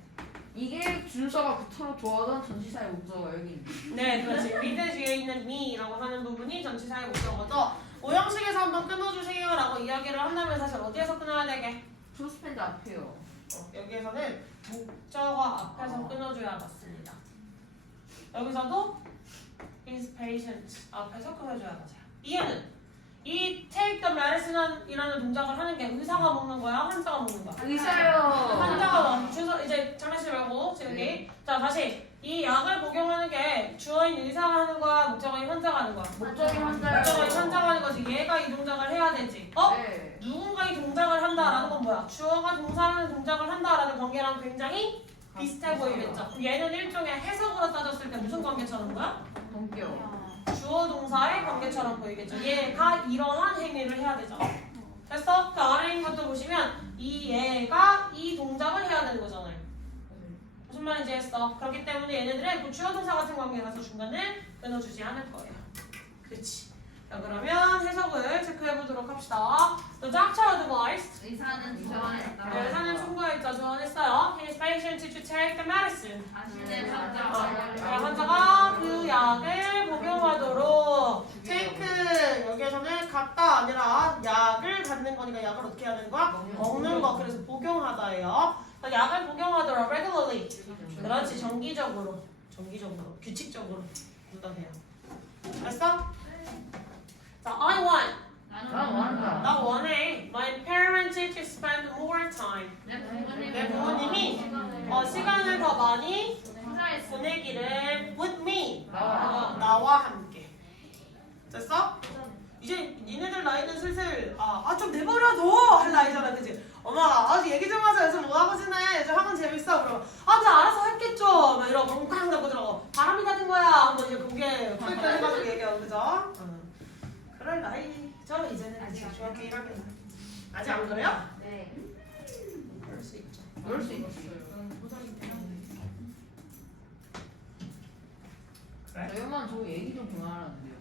이게 준서가 그토록 좋아하던 전치사의 목적어 여기 있네. 네, 그렇지. with 뒤에 있는 me라고 하는 부분이 전치사의 목적어죠. 오형식에서 한번 끊어주세요라고 이야기를 한다면 사실 어디에서 끊어야 되게? 투스펜드 앞에요. 여기에서는 목적어 앞에서 끊어줘야 맞습니다. 여기서도 is patient 앞에서 끊어줘야 맞아요. 이유는 이 take the medicine이라는 동작을 하는 게 의사가 먹는 거야, 환자가 먹는 거야? 의사요. 환자가 멈춰서 이제 장난치지 말고 지금 여기. 자 다시 이 약을 복용하는 게 주어인 의사가 하는 거야, 목적어인 환자가 하는 거야? 목적이 환자요. 목적어인 환자가 하는 거지. 얘가 이 동작을 해야 되지. 네. 누군가 이 동작을 한다라는 건 뭐야? 주어가 동사하는 동작을 한다라는 관계랑 굉장히 비슷해 보이겠죠? 얘는 일종의 해석으로 따졌을 때 무슨 관계처럼 뭐야? 동격. 주어 동사의 관계처럼 보이겠죠? 얘가 이러한 행위를 해야 되죠. 됐어? 그 아래 있는 것도 보시면 이 얘가 이 동작을 해야 되는 거잖아요. 무슨 말인지 했어? 그렇기 때문에 얘네들은 그 주어 동사 같은 관계라서 중간에 끊어주지 않을 거예요. 그렇지. 자 그러면 해석을 체크해 보도록 합시다. The doctor advised. 의사는 조언했다. 네, 의사는 총괄했죠. 조언했어요. His patient to take the medicine. 자신의 네, 환자가 환자가 그 약을 복용하도록 take 여기에서는 갖다 아니라 약을 갖는 거니까 약을 어떻게 해야 되는 거야? 먹는 거. 그래서 복용하다예요. 약을 복용하도록 regularly. 그렇지 정기적으로 규칙적으로 묻어내요. 됐어? 자 I want. 난 원한다. 나 원해. My parents to spend more time. 내 부모님이 시간을 더 많이 보내기를 with me. 나와 함께. 됐어? 이제 니네들 나이는 슬슬 좀 내버려둬 할 나이잖아, 그치? 엄마가 아 얘기 좀 하자 요즘 뭐 하고 지내 요즘 학원 재밌어 그러면 나 알아서 했겠죠 막 이러고 꽝 잡고 들어가고 바람이 닿은 거야 한번 이제 공개 풀때 해가지고 얘기하고 그죠? 그럴 나이죠 이제는 이제 중학교 1학년 아직 안 그래요? 네. 그럴 수 있죠 그럴 수 있어요. 그래? 저희 엄마는 저 얘기 좀 그만하는데요.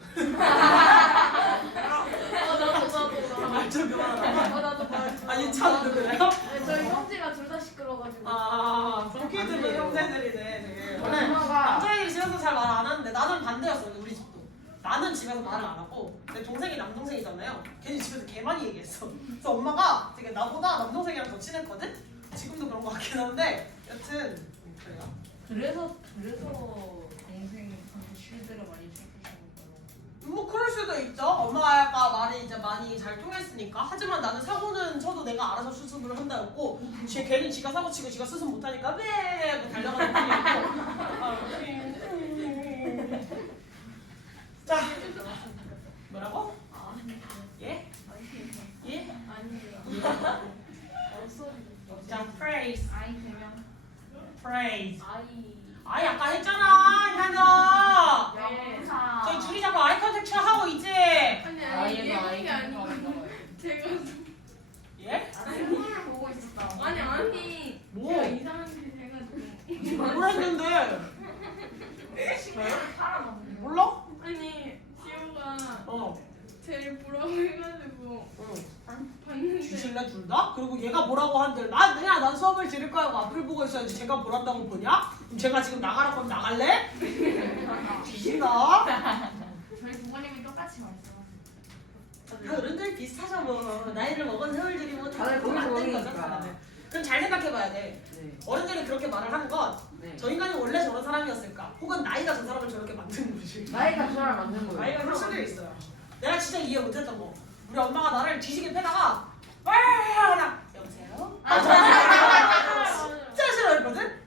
말좀 그만하라 나도 말했어. 아 유치원도 그래요? 저희 형제가 둘 다 시끄러가지고. 그렇게 듣는 형제들이네 되게 원래 엄마가 남자애들이 집에서 잘 말 안 하는데 나는 반대였어 우리 집도 나는 집에서 말을 안 하고 내 동생이 남동생이잖아요 걔는 집에서 개 많이 얘기했어 그래서 엄마가 되게 나보다 남동생이랑 더 친했거든? 지금도 그런 거 같긴 한데 여튼 그래요 그래서 동생한테 실드를 많이 쳐주시는 거예요. 뭐 그럴 수도 있죠 엄마가 말이 이제 많이 잘 통했으니까 하지만 나는 사고는 쳐도 내가 알아서 수습을 한다였고 걔는 지가 사고 치고 지가 수습 못하니까 네 하고 달려가는 편이었고 자 뭐라고? 예? 예? 아니에요. 자 praise 아이 대명. praise 아이. 아까 했잖아 현서 네. 저희 둘이 자꾸 아이 컨택트 하고 있지? 아니 얘기한 게 아니고 제가 예? 선물을 보고 있었다. 아니. 뭐? 제가 이상한 짓 해가지고. 뭘 했는데? 몰라? 아니 지호가 어 제일 보라고 해가지고 봤는데. 주실래 둘 다? 그리고 얘가 뭐라고 하는데 난 수업을 들을 거야 하고 앞을 보고 있어야지 제가 뭘 한다고 보냐? 그럼 제가 지금 나가라고 하면 나갈래? 뒤진다 저희 부모님이 똑같이 말씀하세요. 다 어른들 비슷하죠 뭐 나이를 먹은 세월들이 뭐 다들 그거 안 되는 거죠 거기서 사람은 그럼 잘 생각해봐야 돼 네. 어른들이 그렇게 말을 하는 건 네. 저 인간이 원래 저런 사람이었을까? 혹은 나이가 저 사람을 저렇게 만든 거지 나이가 그 사람 만든 거예요. 나이가 그럴 수도 있어요 내가 진짜 이해 못했던 거 우리 엄마가 나를 뒤지게 패다가 와 여보세요? 진짜 싫어했거든?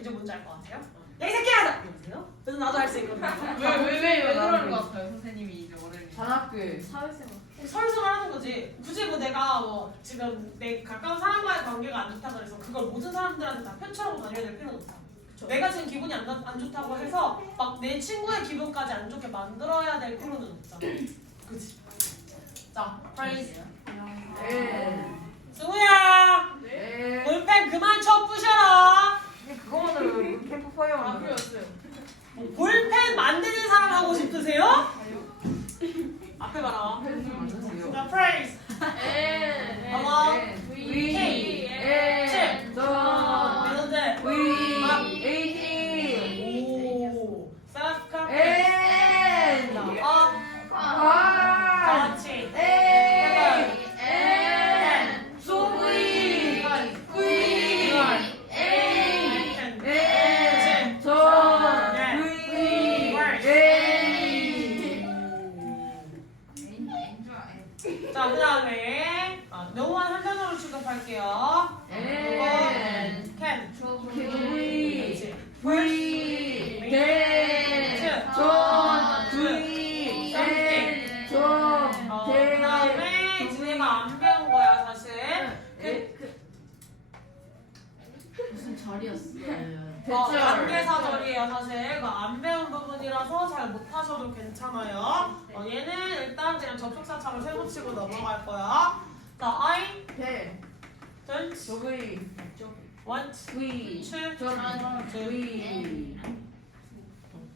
이제 뭔지 알 것 같아요? 야 이 새끼야! 여보세요? 그래서 나도 할 수 있거든요 왜 그러는 것 같아요 선생님이 이제 어른이. 전학교에 사회생활. 서울생활 하는 거지 굳이 뭐 내가 뭐 지금 내 가까운 사람과의 관계가 안 좋다 그래서 그걸 모든 사람들한테 다 표출하고 다녀야 될 필요는 없다 내가 지금 기분이 안 좋다고 해서 막 내 친구의 기분까지 안 좋게 만들어야 될 필요는 없잖아 그치? 자, praise 네. 승우야 네. 볼펜 그만 쳐 부셔라 근데 그거는 캠프파이어 아 만들어. 그랬어요. 뭐 볼펜 만드는 사람 하고 싶으세요? 앞에 봐라 만드세요. 자, praise 봐봐 위, 칠. 전, 멜로디 위, 에이티, 오 self 엔, 관, 같이 엔, 소위, 위, 엔, 전, 위, 에이. 자, 그 다음에 노원 한 단어로 취급할게요. 엔, can. 위, 그렇지. 위, 대, 전, 위, 엔, 전, 그 다음에 진이가 안 배운 거야, 사실. 무슨 절이었어요? 관계사절이에요, 사실. 그 안 배운 부분이라서 잘 못하셔도 괜찮아요. 얘는 일단 그냥 접속사처럼 세고치고 넘어갈 거야. 자, I 대, don't 저기, want 위, to. 전, 위,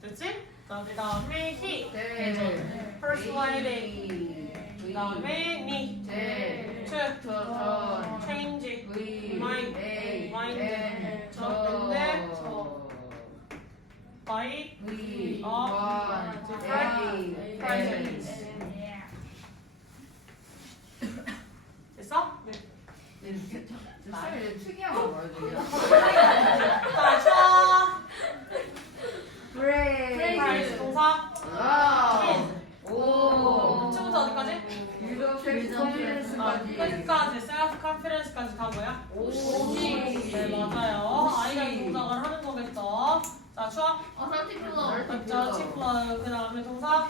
됐지? 자, 그 다음에 he. 대, persuading. 그 다음에 me. 대, to. 전, change. 위, mind. 에이, mind. 엔, 근데 저, by 위, 어, 원, 에이, present. 됐어? 쌤이 특이한 거 말해줘요. 자, 쳐. 브레이크. 동사. 와. 오. 처음부터 어디까지? 유도 셀프컨피던스까지. 끝까지 self confidence까지 다 뭐야? 오. 네 맞아요. 아이가 이 동작을 하는 거겠죠. 자 추워. 맞죠? 티플러 그 다음에 동사.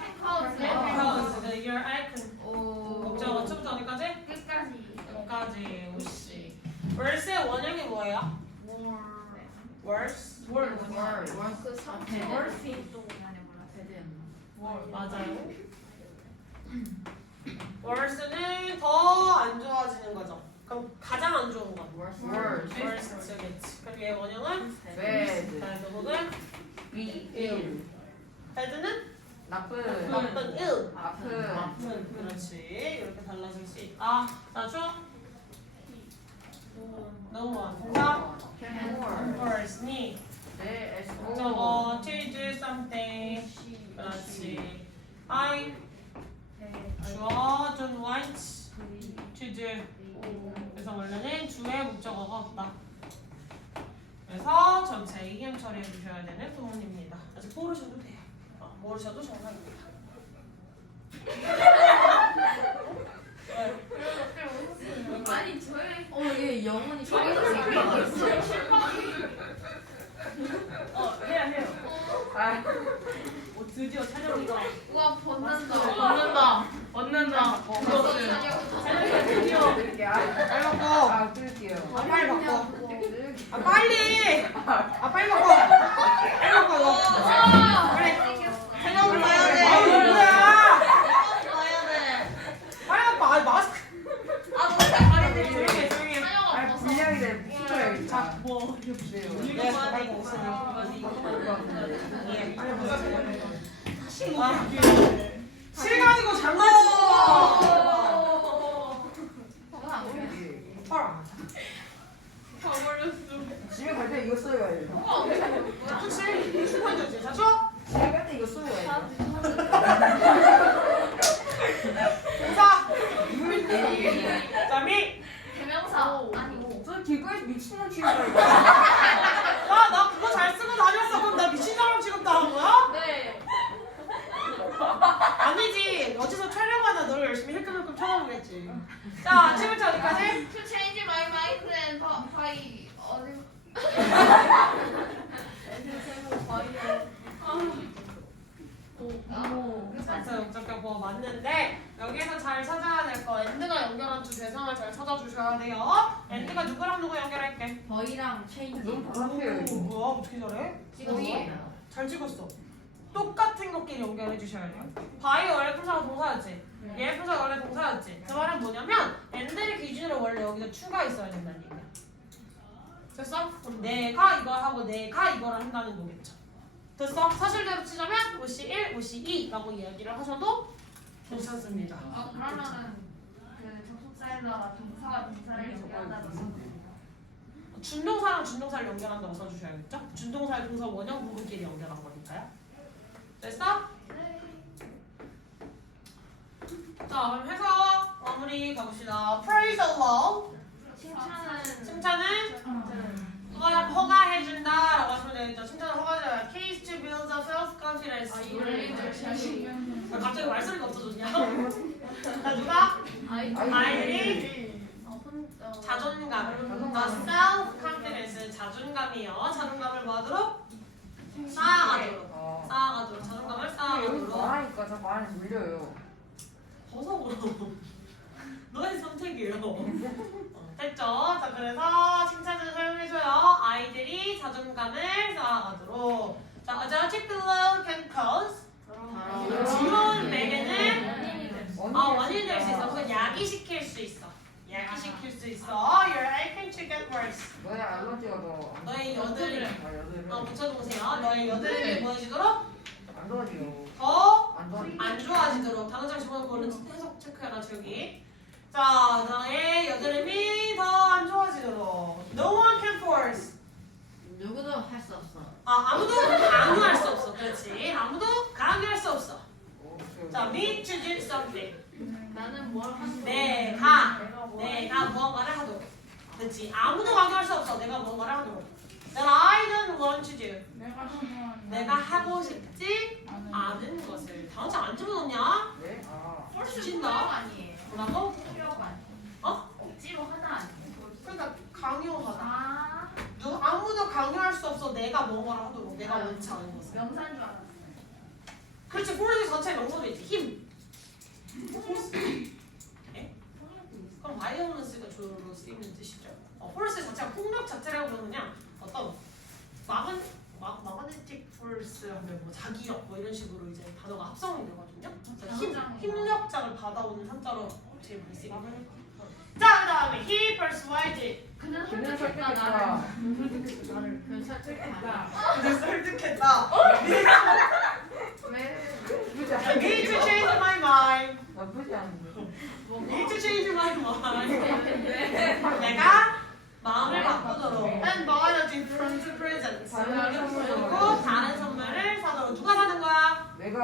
Because your icon. 오. 목적어 처음부터 어디까지? 끝까지. 끝까지. 오씨. 월스의 원형이 뭐예요? 월스. 그 상태 월스 또 많이 몰라. 대대였나? 맞아요. 월스는 더 안 좋아지는 거죠. 그럼 가장 안 좋은 거. worse, 월스겠지. 그럼 얘 원형은 bad, bad 혹은 be ill, bad는 나쁜, 나쁜 ill. 아픈, 그렇지. 이렇게 달라질 수 있다. 자, 쭉. 너무 안 동사. worse, need. 네, 저거 to do something. 그렇지. I 주어 don't want to do. 그래서 원래는 주의 목적어가 없다. 그래서 전체 이행 처리해 주셔야 되는 부분입니다. 아직 모르셔도 돼요. 모르셔도 정상입니다. 아니 저희 얘 영혼이 해요. 아, 드디어 찬영이가 우와 벗는다. 얻는다. 드디어 이렇게 빨리 바꿔. 아, 끌게요. 빨리 바꿔. 끌게. 빨리. 빨리 바꿔. 빨리 바꿔. 너. 그래. 생각을 봐야 돼. 아, 뭐야? 빨리 바꿔. 마스크. 조용히 해, 조용히 해. 아, 분량이 돼. 붙여야겠다. 자, 뭐 네, 빨리 바꿔. 예, 빨리 바꿔. 실 가지고 장난쳐. 헐. 집에 갈 때 이거 써야 돼. 그치? 슈퍼인터지. 자, 줘. 집에 갈 때 이거 써야 돼. 동사. 자, 미. 대명사 아니고 저 길거리에서 미친놈 치는 거야. 나 그거 잘 쓰고 다녔어. 그럼 나 미친 사람 취급당한 거야? 네. 아니지. 어디서 촬영하나 너를 열심히 힐끔힐끔 쳐다보겠지. 자, 지금부터 어디까지? To change my mind and by 어디 맞아요. 목적격보 맞는데 여기에서 잘 찾아야 될 거 엔드가 연결한 두 대상을 잘 찾아주셔야 돼요. 엔드가 누구랑 누구 연결할게? 저희랑 체인지. 너무 답답해요, 이거. 뭐야? 어떻게 잘해? 찍었어요. 잘 찍었어. 똑같은 것끼리 연결해 주셔야 돼요. 바이 원래 품사가 동사였지. 얘 품사가 원래 동사였지. 그 말은 뭐냐면 엔드를 기준으로 원래 여기서 추가 있어야 된다는 얘기야. 됐어? 그럼 내가 이걸 하고 내가 이거를 한다는 거겠죠. 됐어? 사실대로 치자면 무시 1, 무시 2라고 이야기를 하셔도 괜찮습니다. 그러면은 그 접속사에다가 동사와 동사를 연결한다고 준동사랑 준동사를 연결한다고 써주셔야겠죠? 준동사의 동사 원형 부분끼리 연결한 거니까요. 됐어? 자, 그럼 해서 마무리 가봅시다. Praise the Lord. 칭찬은 허가해준다라고 하시면 되겠죠. 칭찬을 허가해줘요. Keys to build a self-confidence. 갑자기 말소리가 없어졌냐? 자, 누가? 아이들이 자존감. self-confidence 자존감이요. 자존감을 뭐하도록? 쌓아가도록. 쌓아가도록. 자존감을 여기 쌓아가도록. 말하니까 자꾸 안에 물려요. 벗어 그럼. 너의 선택이에요. 됐죠? 자, 그래서 칭찬을 사용해줘요. 아이들이 자존감을 쌓아가도록. 자, adjective below can cause. 지문에게는 원인이 될 수 있어. 그건 야기시킬 수 있어. 야기시킬 수 있어. Your eye can get worse. 너의 알러지가 더. 너의 여드름. 아, 여드름. 붙여놓으세요. 너의 여드름이 뭐해지도록? 안 도와줘요. 더 안 도와줘. 안 좋아지도록. 당장 집어넣고 얼른 해석 체크해라, 저기. 자, 너의 여드름이 더 안 좋아지도록. No one can force. 누구도 할 수 없어. 아무도 강요할 수 없어. 그렇지. 아무도 강요할 수 없어. 자, me to do something. 나는 뭘 하는 내가 무언가를 하도록. 그렇지. 아무도 강요할 수 없어. 내가 무언가를 하도록. That I don't want to do. 내가 하고 싶지 않은 것을. 당장 안 집어넣냐? 네? 아. 주신다. 아니에요. 뭐라고? 필요가 아니에요. 어? 억지로 하다 아니에요. 그러니까 강요하다. 아 아무도 강요할 수 없어. 내가 뭔가를 하도록. 내가 원치 않은 것을. 명사인 줄 알았어. 그렇지. 포르투갈 전체 명사도 있지. 힘. 에? 그럼 바이오런스가 주로 쓰이는 뜻이죠. force 자체가 폭력 자체라고 그러느냐 어떤 magnetic force 하면 뭐 자기력 뭐 이런 식으로 이제 단어가 합성이 되거든요. 힘력자를 받아오는 한자로 제일 많이 쓰이고. 자, 그다음에 he persuaded. 그는 설득했다. 그 설득했다. 그는 설득했다. 왜? Need to change my mind. 나쁘지 않은데. Need to change my mind. 내가 마음을 바꾸도록 and buy a different present. 그리고 다른 선물을 사도록. 누가 사는 거야? 내가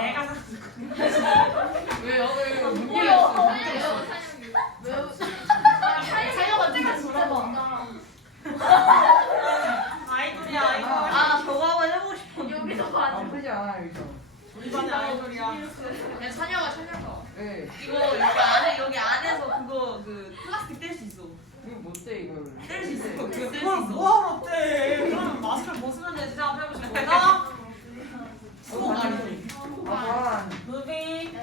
내가 사는 거야. 왜요? 왜 뭐야? 문제가 자녀가 언제가 진짜 많다. 아이돌이야 아이돌. 아 저거 한번 해보고 싶어. 여기서 봐. 나쁘지 않아 여기서. 우리 반의 아이돌이야. 야 찬혁아. 네. 이거 여기 안에서 그거 그 플라스틱 뗄 수 있어. 이거 못돼 이걸. 뗄 수 있어. 그거 뗄 수 그걸 있어. 뭐하러 떼? 그럼 마스크를 벗으면 되지. 생각해보시고. 수고 많이. 아빠. Movie, 네.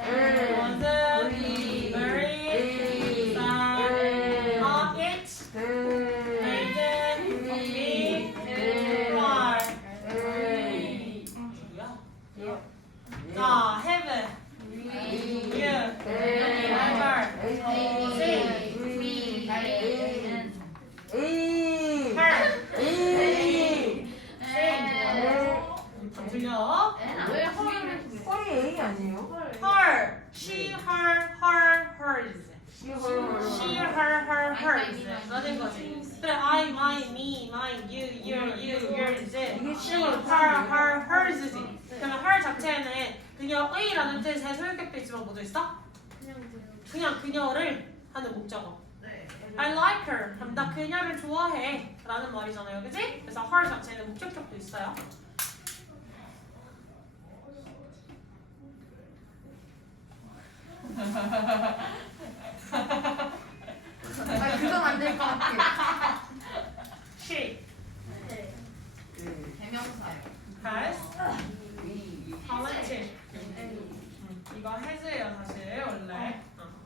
London, 네. Mary, Sun, 네. It, Maiden, Me, Fly. 누구야? 자, Heaven, You, Ever, Her, 들려? 왜 허리를 허리 A 아니에요? Her, she, her, hers. She, her, hers. 라는 거지. 그래, I, mine, me, mine, you, yours. She, her, hers지. 그러면 her 자체에는 그녀의라는 뜻의 소유격도 있지만 뭐도 있어? 그냥 그녀를 하는 목적어. I like her. 그럼 나 그녀를 좋아해. 라는 말이잖아요. 그치? 그래서 her 자체에는 목적격도 있어요. 그건 안 될 것 같아. She 대명사요. has A. talented. 이거 has예요 사실 원래.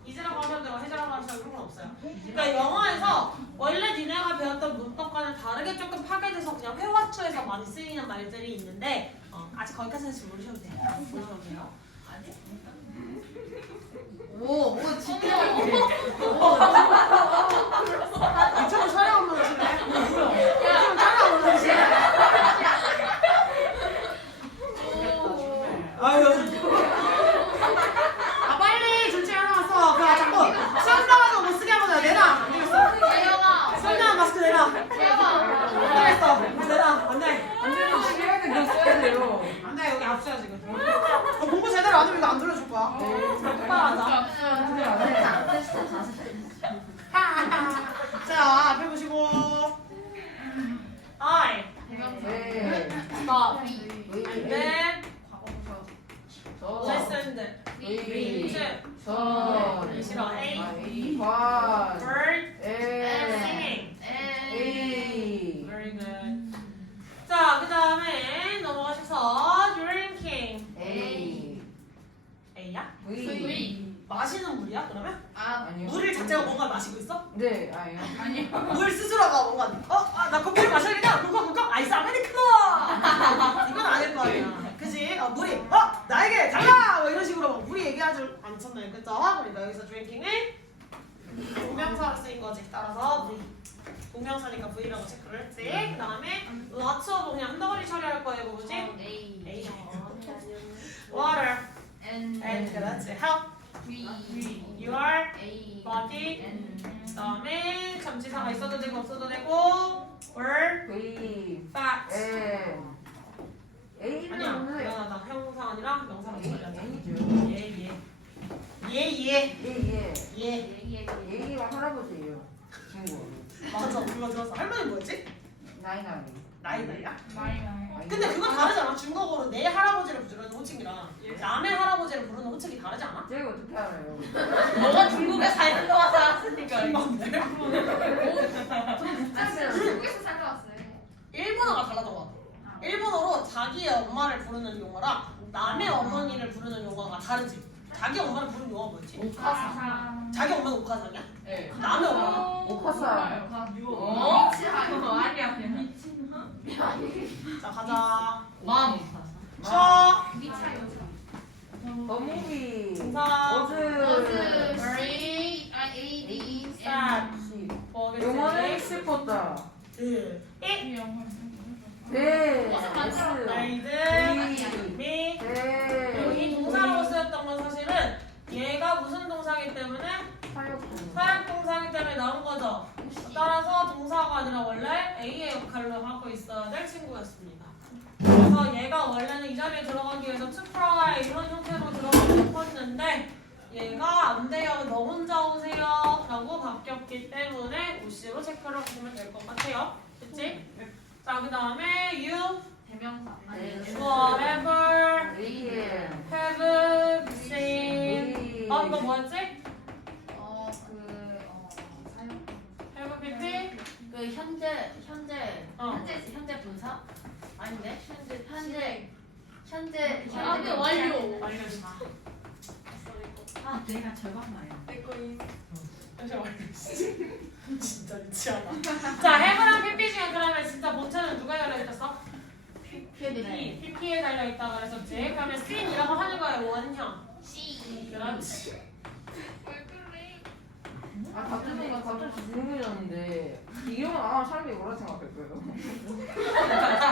is라고 하면 되고 has라고 하면 그런 건 없어요. 그러니까 영어에서 원래 니네가 배웠던 문법과는 다르게 조금 파괴돼서 그냥 회화투에서 많이 쓰이는 말들이 있는데 아직 거기까지는 지금 모르셔도 돼요. 모르셔도 돼요. 오 진짜. 이쪽으로 촬영하면 되시네. 이쪽으로 촬영하면 되시네. 아유. 아 빨리 둘째 하나 왔어. 그래 자꾸 시험 나가서 못 쓰게 하면 내놔. 안 되겠어. 재영아. 설마 마스크 내놔. 재영아. 안 되겠어. 내놔. 안 돼. 안 되면 시간에 그거 써야 돼요. 안 돼. 여기 압수야 지금. 공부 제대로 안 하면 이거 안 돌려줄 거야. 똑바로 하자. 근데 안 돼. 자 앞에 보시고. I. 네. Stop. A. Then 저. listened. A. Read. 저. 싫어. A. A. 관. Bird. A. Singing. A. Very good. 자, 그 다음에 넘어가셔서 drinking. A. A야? V. 마시는 물이야? 그러면? 아니요. 물을 자체가 뭔가 마시고 있어? 네, 아니요. 물 스스로가 뭔가 나 커피를 마셔야겠다. 꿀꺽꿀꺽 아이스 아메리카노. 이건 아닐 거 아니야. 그지? 물이 나에게 달라. 뭐 이런 식으로 막 물이 얘기하지 않잖아요. 그죠? 그러니까 여기서 drinking은 동명사로 쓰인 거지. 따라서 V. 동명사니까 V라고 체크를 했지. 그 다음에 lots of 그냥 한 덩어리 처리할 거예요. 뭐지? A. Water. And 그렇지. Help. Your body. 그 다음에 전치사가 있어도 되고 없어도 되고 word, V. fact. M. A는 아니야. 오늘 미안하다. 형용사 아니라 명사로 처리하자. A죠. 예. 예. A가 할아버지예요. 친구. 맞아. 그거 들었어. 할머니 뭐였지? 나이나이. 나이나이야? 아니, 근데 그건 다르잖아. 중국어로 내 할아버지를 부르는 호칭이랑 남의 할아버지를 부르는 호칭이 다르지 않아? 제가 어떻게 알아요? 너가 중국에 살던 동안 살았으니까. 중국에서 살다 왔어요. 일본어가 달라던 것 같아. 일본어로 자기의 엄마를 부르는 용어랑 남의 어머니를 부르는 용어가 다르지. 자기 엄마를 부른 용어가 뭐였지? 오카사. 자기 엄마는 오카상이야? 네. 남의 엄마가? 오카사. 어? 아니야. 자 가자. 맘. 쳐. 미차 여자. 어묵이. 동사. 어즈. 스타트. 영어는 슬펐다. 일. 네. 나이드. 미. 네. 여기 동사라고 쓰였던 건 사실은 얘가 무슨 동사이기 때문에 사역 동사이기 때문에 나온 거죠. 따라서 동사가 아니라 원래 A의 역할로 하고 있어야 될 친구였습니다. 그래서 얘가 원래는 이 자리에 들어가기 위해서 to provide 이런 형태로 들어가고 싶었는데 얘가 안 돼요. 너 혼자 오세요 라고 바뀌었기 때문에 OC로 체크를 하시면 될 것 같아요. 그치? 자, 그 다음에 you, 대명사. whatever, 리엔. have, seen. 이거 뭐였지? have, pp? 그 현재 현재 분사 아닌데 현재 완료. 아 내가 절반 말이야. 내 거임. 진짜 미치하다. 자, have랑 pp 중에 그러면 진짜 본체는 누가 달려있었어? pp에 달려있다고 그랬었지. 그러면 seen이라고 하는 거예요, 원형. 그렇지. 갑자기 궁금해졌는데 이런 안 하면 사람들이 뭐라 생각할 거예요?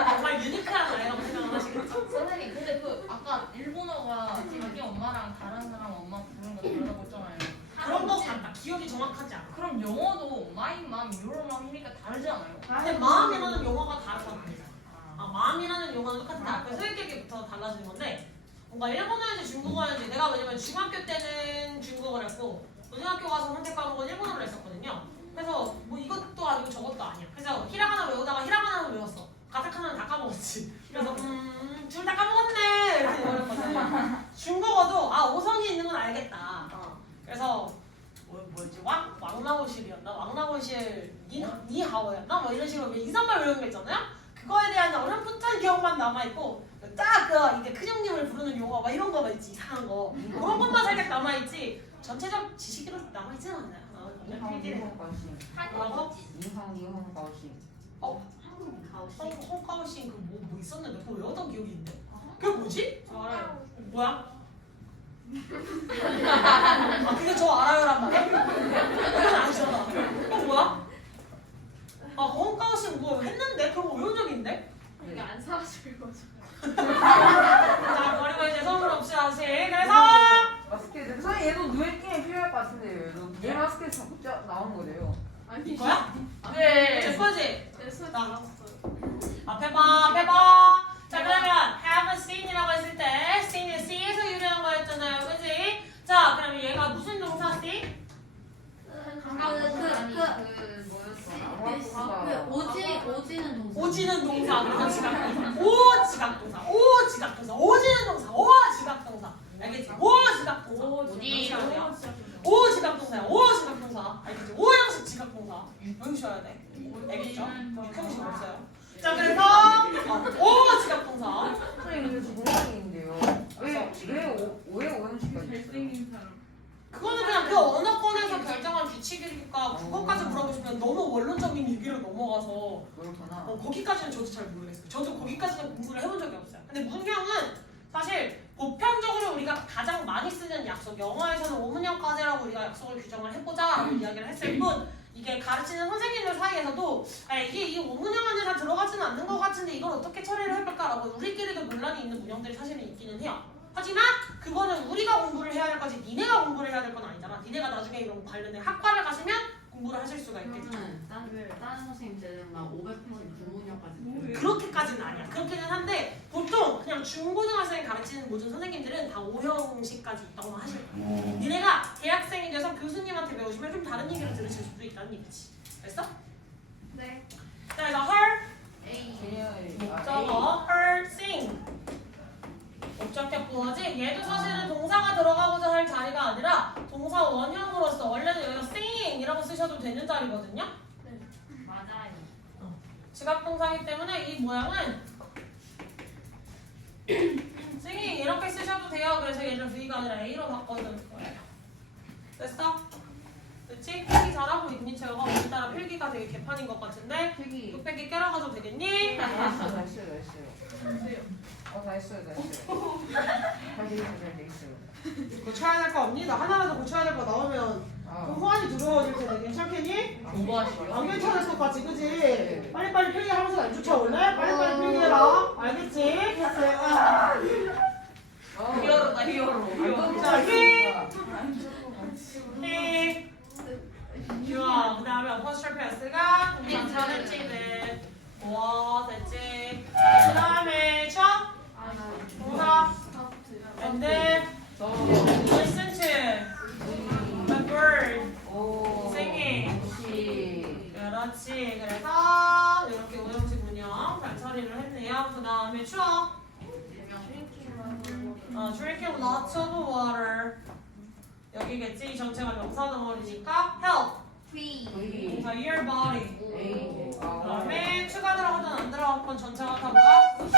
정말 유니크한 아이라고 생각을 하시겠죠? 선생님 근데 그 아까 일본어가 자기 엄마랑 다른 사람 엄마 부르는 거 다르다고 했잖아요. 그런 거 같다. 기억이 정확하지 않아. 그럼 영어도 my mom, your mom이니까 다르지 않아요? 근데 마음이라는 용어가 다르잖아. 마음이라는 용어는 똑같은데 앞에 소액격부터 달라지는 건데 뭔가 일본어인지 중국어인지 내가 왜냐면 중학교 때는 중국어를 했고 고등학교 가서 선택 과목은 일본어를 했었거든요. 그래서 뭐 이것도 아니고 저것도 아니야. 그래서 히라가나 외우다가 히라가나는 외웠어. 가타카나는 다 까먹었지. 그래서 둘 다 까먹었네 이렇게 버렸거든. 중국어도 5성이 있는 건 알겠다. 그래서 뭐였지? 왕나오실이었나? 왕나오실 니하오였나? 뭐 이런 식으로 인사말 외우는 거 있잖아요. 그거에 대한 어렴풋한 기억만 남아있고 딱 이제 큰형님을 부르는 용어 막 이런 거만 있지. 이상한 거 그런 것만 살짝 남아있지 전체적 지식으로 남아있지는 않아요. 뭐라고? 이형 가오시. 홍가오신 뭐 있었는데 그거 외웠던 기억이 있는데 그게 뭐지? 저 알아요. 뭐야? 그게 저 알아요란 말이야? 그건 아니잖아. 뭐야? 홍가오신 뭐 했는데? 그거 외운 적 있는데? 이게 안 사라질 거죠. 자, 그리고 이제 선물 없이 다시. 그래서 마스켓. 선생님 얘도 누에킹이 필요할 것 같은데 얘 마스켓 자꾸 나오는 거래요. 아니. 이거야? 네. 제 거지? 내 수업 나. 나왔어요. 앞에 봐. 자, 그러면 have seen이라고 했을 때 seen이 C에서 유래한 거였잖아요. 그지? 자, 그러면 얘가 무슨 동사 C? 오지는 동사. 그래서 지각동사. 오지각동사. 오지는 동사. 오지각동사. 알겠지? 오지각동사. 오지각동사야. 오지각동사. 알겠지? 오형식 지각동사. 외우셔야 돼. 알겠죠? 육형식 없어요. 자, 그래서 오지각동사. 선생님 근데 저 궁금한게인데요. 왜 오형식까지 있어요? 잘생긴 사람. 그거는 그냥 그 언어권에서 결정한 규칙이니까 그것까지 물어보시면 너무 원론적인 얘기로 넘어가서 그렇구나. 거기까지는 저도 잘 모르겠어요. 저도 거기까지는 공부를 해본 적이 없어요. 근데 문형은 사실 보편적으로 우리가 가장 많이 쓰는 약속, 영어에서는 오문형까지라고 우리가 약속을 규정을 해보자라고 이야기를 했을 뿐 이게 가르치는 선생님들 사이에서도 이게 이 오문형 안에 다 들어가지는 않는 것 같은데 이걸 어떻게 처리를 해볼까라고 우리끼리도 논란이 있는 문형들이 사실은 있기는 해요. 하지만 그거는 우리가 공부를 해야 할 거지 니네가 공부를 해야 될 건 아니잖아. 니네가 나중에 이런 관련된 학과를 가시면 공부를 하실 수가 있겠죠. 다른 선생님들은 막 500% 불문형까지 그렇게까지는 아니야. 그렇기는 한데 보통 그냥 중고등학생 가르치는 모든 선생님들은 다 5형식까지 있다고 하실 거야. 니네가 대학생이 돼서 교수님한테 배우시면 좀 다른 얘기를 들으실 수도 있다는 얘기지. 됐어? 네. 자, 그래서 her A. 목적어 her sing 목적격 보어지 얘도 사실은 동사가 들어가고자 할 자리가 아니라 동사 원형으로서 원래는 여기가 sing이라고 쓰셔도 되는 자리거든요. 맞아요. 지각동사이기 때문에 이 모양은 생이 이렇게 쓰셔도 돼요. 그래서 얘를 V가 아니라 A로 바꿔줄 거예요. 됐어? 그치? 필기 잘하고 있니? 제가 오늘따라 필기가 되게 개판인 것 같은데 필기. 뚝배기 깨러가도 되겠니? 다 했어요. 다 했어요. 다 했어요. 잘 돼 있어요. 고쳐야 될 거 없니? 나 하나라도 고쳐야 될 거 나오면 그럼 호환이 두려워질 텐데 괜찮겠니? 공부하시고요. 안 괜찮을 것 같지, 그지? 빨리빨리 필기하면서 안 쫓아올래? 빨리빨리 필기해라. 알겠지? 히어로다 히어로. 자, 히. 좋아. 그 다음에 어퍼스트로피 S가 동사했지는 와, 됐지? 그 다음에 쳐? 동사 and then listen to the bird singing. 그렇지. 그래서 이렇게 오형식 문형 잘 처리를 했네요. 그 다음에 추워. Drinking lots of water. 여기겠지? 이 전체가 명사 덩어리니까 help. 동사 your body. 그 다음에 추가 들어가든 안 들어갔건 전체가 다 뭐야?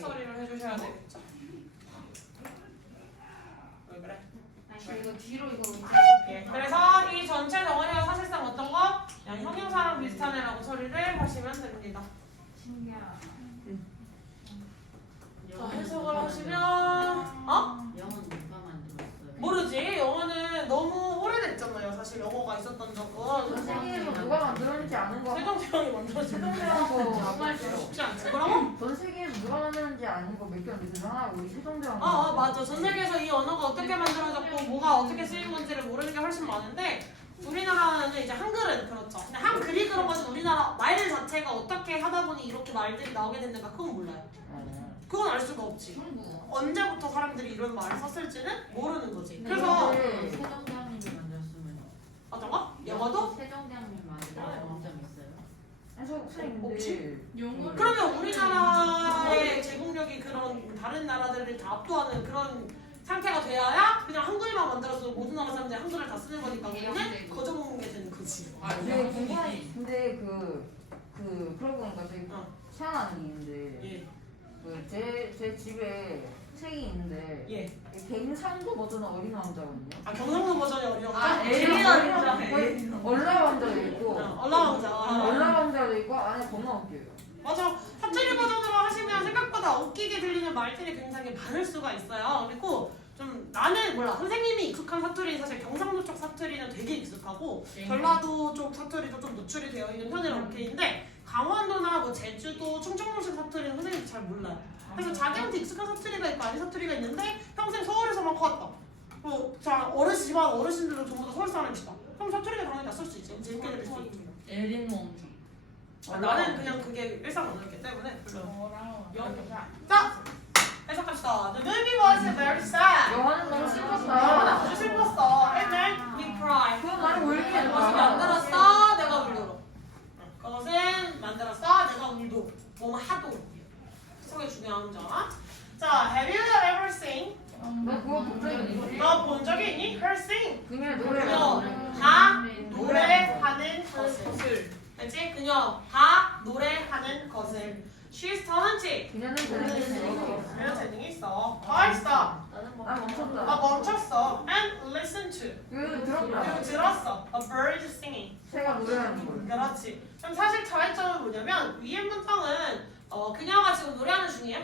처리를 해주셔야 되겠죠. 왜 그래? 이거 뒤로 이거 예, 그래서 이 전체 덩어리가 사실상 어떤 거? 그냥 형용사랑 비슷한 애라고 처리를 하시면 됩니다. 신기하다. 자, 해석을 하시면 영어는 누가 만들었어요? 모르지. 영어는 너무 오래됐잖아요. 사실 영어가 있었던 적은 세계에서 누가 만들었는지 아는 거. 세종대왕이 만들어진 세종대왕도 정말 쉽지 않지. 뭐라고? 전 세계에서 누가 만들었는지 아는 거 몇 개 안 되잖아. 하나 우리 세종대왕. 맞아. 전 세계에서 이 언어가 어떻게 만들어졌고 뭐가 어떻게 쓰인 건지를 모르는 게 훨씬 많은데 우리나라는 이제 한글은 그렇죠. 근데 한글이 그런 것은 우리나라 말 자체가 어떻게 하다 보니 이렇게 말들이 나오게 됐는가 그건 몰라요. 그건 알 수가 없지. 언제부터 사람들이 이런 말을 썼을지는 모르는 거지. 그래서 세종대왕님이 만들었으면 어떤 거? 영어도? 세종대왕님 만들어서 문점 있어요? 없지. 영어를 그러면 우리나라의 제국력이 그런 다른 나라들을 다 압도하는 그런 상태가 되어야 그냥 한글만 만들어서 모든 나라 사람들이 한글을 다 쓰는 거니까 우리는 거저먹는 게 되는 거지. 근데 그러고 보니까 되게 희한한 게 있는데 예. 제 집에 책이 있는데 예. 갱상도 버전은 어린 왕자거든요. 아 경상도 버전이 어려워. 얼라 왕자도 있고 얼라왕자. 얼라 왕자도 있고 안에 겁나 웃겨요. 맞아. 사투리 버전으로 하시면 생각보다 웃기게 들리는 말들이 굉장히 많을 수가 있어요. 그리고 좀 나는 몰라. 선생님이 익숙한 사투리는 사실 경상도 쪽 사투리는 되게 익숙하고 전라도 쪽 사투리도 좀 노출이 되어 있는 편이라 오케이인데 강원도나 뭐 제주도, 충청도식 사투리는 선생님이 잘 몰라요. 그래서 자기한테 익숙한 사투리가 있고 아닌 사투리가 있는데 평생 서울에서만 커왔다. 자 집안 어르신들도 전부 다 서울 사람이시다. 그럼 사투리가 당연히 다 쓸 수 있지. 재밌게 들릴 수 있지. 에린 몽키. 나는 그냥 그게 일상 언어이기 때문에 별로. 자, 해석합시다. The movie was very sad. 영화는 너무 영화는 슬펐다. 아주 슬펐어. And then we cried. 그건 나를 울게 그것을 했다. 만들었어. 내가 울도록. 그것은 만들었어. 내가 울도록. 뭐뭐 하도록. 해석이 중요한 점. 자, have you ever seen? 너 그거 본 적이 있니? 너 본 적이 있니? Her sing. 그녀의 노래. 다 노래하는 것을. 그치? 그녀 다 노래하는 것을. She's talented. 그녀는 재능이 있어. 그녀 재능이 있어. I stop. 아 멈췄다. 멈췄어. And listen to. 그 들었다. 그리고 들었어. A bird singing. 새가 노래하는 걸. 그렇지. 그럼 사실 차이점은 뭐냐면 위에 문장은 그녀가 지금 노래하는 중이에요?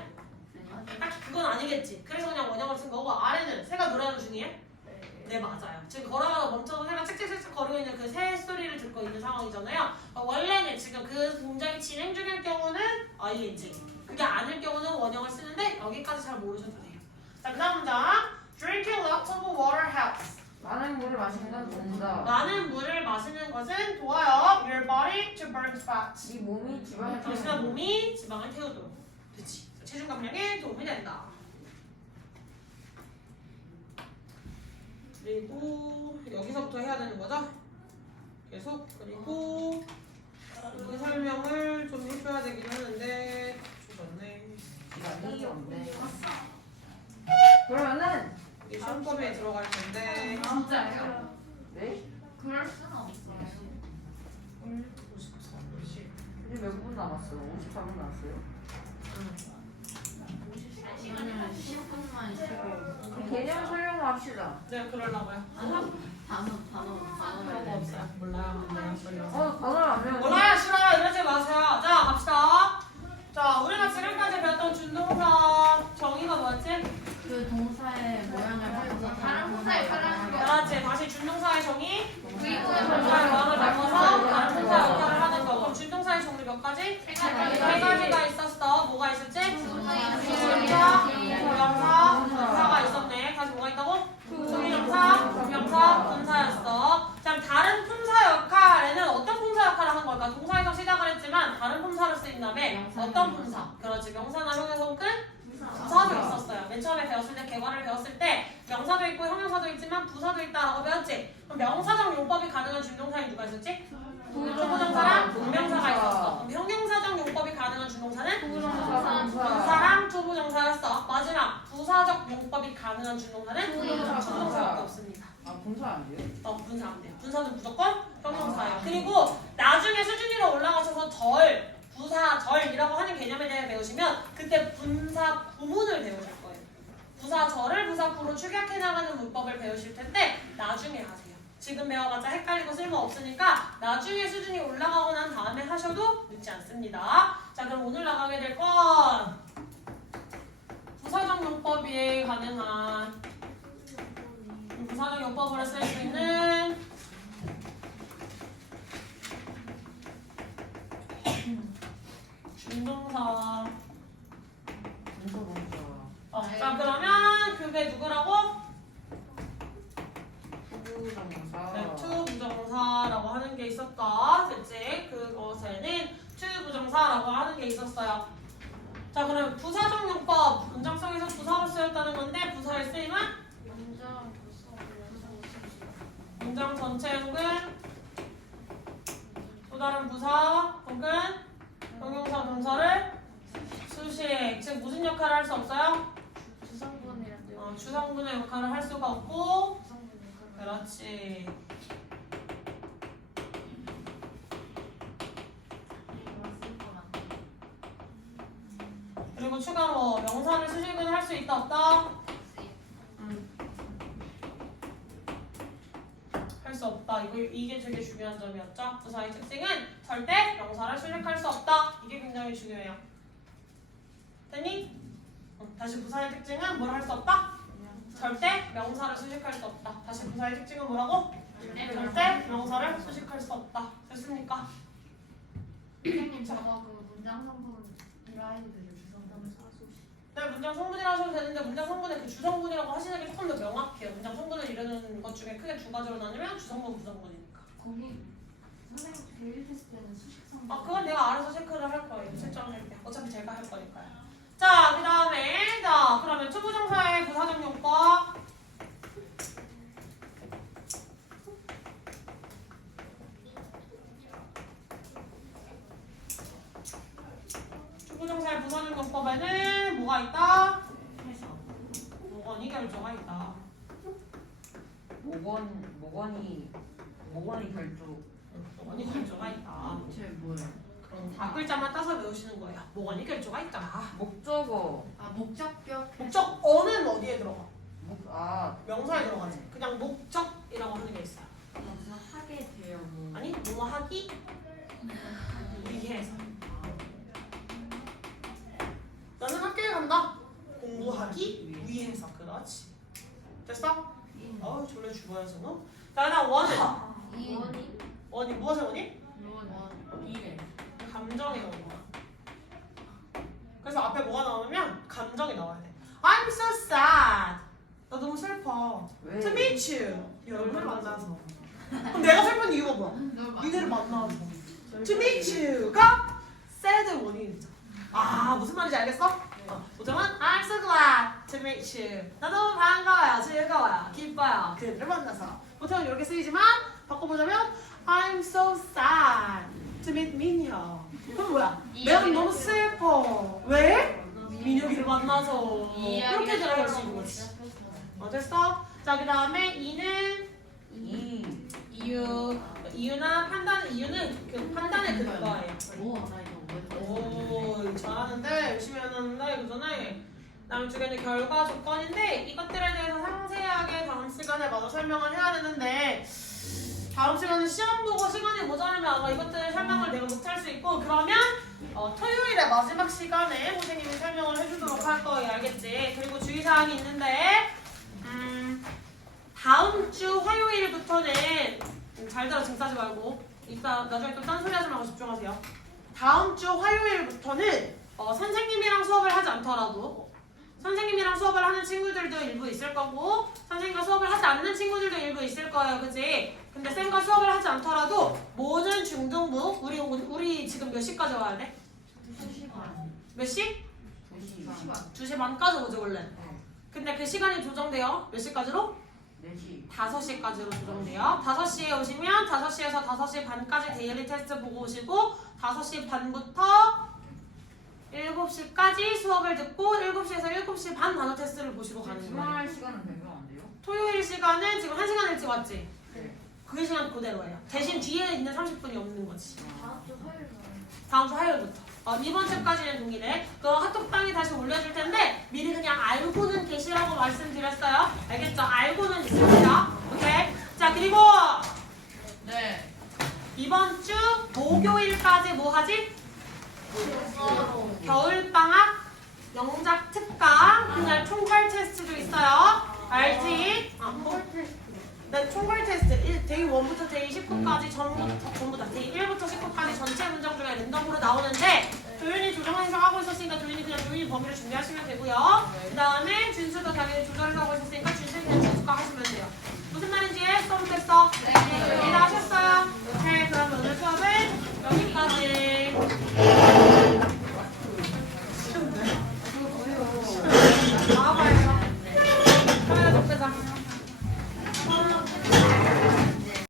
딱 그건 아니겠지. 그래서 그냥 원형을 쓴 거고 아래는 새가 노래하는 중이에요? 네 맞아요. 지금 걸어가다 멈춰서 새가 책책책책 거리고 있는 그 새 소리를 듣고 있는 상황이잖아요. 원래는 지금 그 동작이 진행 중일 경우는 ing. 그게 아닐 경우는 원형을 쓰는데 여기까지 잘 모르셔도 돼요. 자, 그 다음 문장. Drinking lots of water helps. 많은 물을 마시는 건 좋다. 많은 물을 마시는 것은 좋아요. Your body to burn fat. 이 몸이 지방을 당신의 몸이 지방을 태우도록. 그렇지. 체중 감량에 도움이 된다. 그리고 여기서부터 해야 되는 거죠? 계속. 그리고 이 설명을 좀 해줘야 되긴 하는데 주셨네. 시간이 없네. 그러면은 이게 시험법에 들어갈 텐데. 진짜요? 네? 그럴 수는 없어요. 54. 이제 몇 분 남았어요? 54분 남았어요? 그러면 10분만 쉬고 개념 설명합시다. 네, 그러려고요. 단어 그런 거 없어요. 몰라요. 단어를 안 배워. 몰라요, 싫어요. 이러지 마세요. 자, 갑시다. 자, 우리가 지금까지 배웠던 준동사 정의가 뭐였지? 그 동사의 모양을 바꿔서 다른 동사에 바라는 거. 그렇지. 다시 준동사의 정의. 의문의 준동사의 모양을 바꿔서 다른 동사의 역할을 하는 거. 그럼 준동사의 종류 몇 가지? 세 가지가 있었어. 뭐가 있었지? 부정사, 부명사, 분사가 있었네. 다시 뭐가 있다고? 부정사, 부명사, 분사였어. 자, 다른 품사 역할에는 어떤 품사 역할을 하는 걸까? 동사에서 시작을 했지만 다른 품사를 쓰인 다음에 어떤 품사? 그렇지. 명사나 형용사 혹은 부사도 있었어요. 맨 처음에 배웠을 때, 개관을 배웠을 때 명사도 있고 형용사도 있지만 부사도 있다라고 배웠지. 그럼 명사적 용법이 가능한 준동사에 누가 있었지? 초부정사랑 동명사가 있었어. 그럼 형용사적 용법이 가능한 준동사는? 분사랑 초부정사였어. 마지막 부사적 용법이 가능한 준동사는? 초부정사밖에 없습니다. 아 분사 안 돼요? 분사 안 돼요. 분사는 무조건 형용사예요. 그리고 나중에 수준 위로 올라가셔서 부사절이라고 하는 개념에 대해 배우시면 그때 분사 구문을 배우실 거예요. 부사절을 부사구로 축약해 나가는 문법을 배우실 텐데 나중에 하세요. 지금 배워봤자 헷갈리고 쓸모없으니까 나중에 수준이 올라가고 난 다음에 하셔도 늦지 않습니다. 자, 그럼 오늘 나가게 될 건 부사적 용법이 가능한 부사적 용법으로 쓸 수 있는 준동사. 자, 그러면 그게 누구라고? 네, 투부정사라고 하는 게 있었다. 됐지? 그것에는 투부정사라고 하는 게 있었어요. 자, 그럼 부사적 용법. 문장 속에서 부사로 쓰였다는 건데 부사의 쓰임은? 문장 전체 혹은 또 다른 부사 혹은 형용사 동사를 수식. 즉 무슨 역할을 할 수 없어요? 주성분의 역할을 할 수가 없고. 그렇지. 그리고 추가로 명사를 수식은 할 수 있다 없다? 할 수 없다. 이게 되게 중요한 점이었죠. 부사의 특징은 절대 명사를 수식할 수 없다. 이게 굉장히 중요해요. 됐니? 다시 부사의 특징은 뭘 할 수 없다? 절대 명사를 수식할 수 없다. 다시 부사의 특징은 뭐라고? 절대 명사를 수식할 수 없다. 됐습니까? 선생님 저거 그 문장 성분이라 해도 되죠. 주성분을 네, 문장 성분이라고 하셔도 되는데 문장 성분의 그 주성분이라고 하시는 게 조금 더 명확해요. 문장 성분을 이루는 것 중에 크게 두 가지로 나누면 주성분, 부성분이니까. 거기 선생님 교일 테스트에는 수식 성분. 그건 내가 알아서 체크를 할 거예요. 채점을 할 때. 어차피 제가 할 거니까요. 자, 그 다음에 그러면 투부정사의 부사적 용법. 투부정사의 부사적 용법에는 뭐가 있다? 모건이 결조가 있다. 모건이 결조. 모건이 결조가 있다. 제 뭐예요? 그럼 앞글자만 따서 외우시는 거예요. 모건이 결조가 있다. 목적어. 목적격 목적어는 어디에 들어가? 명사에 명사에 들어가지. 그냥 목적이라고 하는 게 있어요. 하게 돼요. 뭐. 아니, 뭐 하기 위해서. 나는 학교에 간다. 공부하기 위해서. 그렇지. 됐어? 졸래 죽어야지 너. 자, 그다음 원은 원이 무엇의 원이? 일에 감정이 나오는 거야. 그래서 앞에 뭐가 나오면 감정이 나와야 돼. I'm so sad. 나 너무 슬퍼. 왜? To meet you. 너를 만나서. 그럼 내가 슬픈 이유가 뭐야? 니네를 만나서. To meet you가 sad 원인이잖아. 무슨 말인지 알겠어? 보통은 I'm so glad to meet you. 나 너무 반가워요, 즐거워요, 기뻐요. 그들을 만나서. 보통 이렇게 쓰이지만 바꿔보자면 I'm so sad to meet 민혁. 그럼 뭐야? 내가 너무 슬퍼. 왜? 민혁이를 만나서. 이렇게 들어갈 수 있는 거지. 됐어? 자, 그 다음에 이는 이유나 판단. 이유는 그 판단의 근거예요. 나 이거 오, 잘하는데 열심히 하는데 그 전에 그다음에 두 개는 결과 조건인데 이것들에 대해서 상세하게 다음 시간에 마저 설명을 해야 되는데 다음 시간에 시험 보고 시간이 모자라면 아마 이것들 설명을 내가 못할 수 있고 그러면 토요일에 마지막 시간에 선생님이 설명을 해주도록 할 거예요. 알겠지? 그리고 주의사항이 있는데 다음 주 화요일부터는 잘 들어 지금 싸지 말고 이따 나중에 또 딴소리 하지 말고 집중하세요. 다음 주 화요일부터는 선생님이랑 수업을 하지 않더라도 선생님이랑 수업을 하는 친구들도 일부 있을 거고 선생님과 수업을 하지 않는 친구들도 일부 있을 거예요. 그치? 근데 쌤과 수업을 하지 않더라도 모든 중등부 우리 지금 몇 시까지 와야 돼? 2시 반. 몇 시? 2시 2시 반까지 오죠 원래. 근데 그 시간이 조정돼요. 몇 시까지로? 4시 5시까지로 조정돼요. 5시에 오시면 5시에서 5시 반까지 데일리 테스트 보고 오시고 5시 반부터 7시까지 수업을 듣고 7시에서 7시 반 단어 테스트를 보시고 가는 거예요. 주말 시간은 변경 안 돼요? 토요일 시간은 지금 1시간 일찍 왔지? 네. 그 시간 그대로예요. 대신 뒤에 있는 30분이 없는 거지. 다음 주 화요일 다음 주 화요일부터. 이번 주까지는 동일해. 그 카톡방에 다시 올려줄 텐데 미리 그냥 알고는 계시라고 말씀드렸어요. 알겠죠? 알고는 있습니다. 오케이. 자 그리고 네. 이번 주 목요일까지 뭐 하지? 겨울방학 영작 특강 그날 총괄 테스트도 있어요. 알지? 네, 총괄 테스트 데이 1부터 데이 19까지 전부 다 데이 1부터 19까지 전체 문장 중에 랜덤으로 나오는데 조윤이 조정 행사하고 있었으니까 조윤이 그냥 조윤이 범위를 준비하시면 되고요. 그 다음에 준수도 당연히 조정을 하고 있었으니까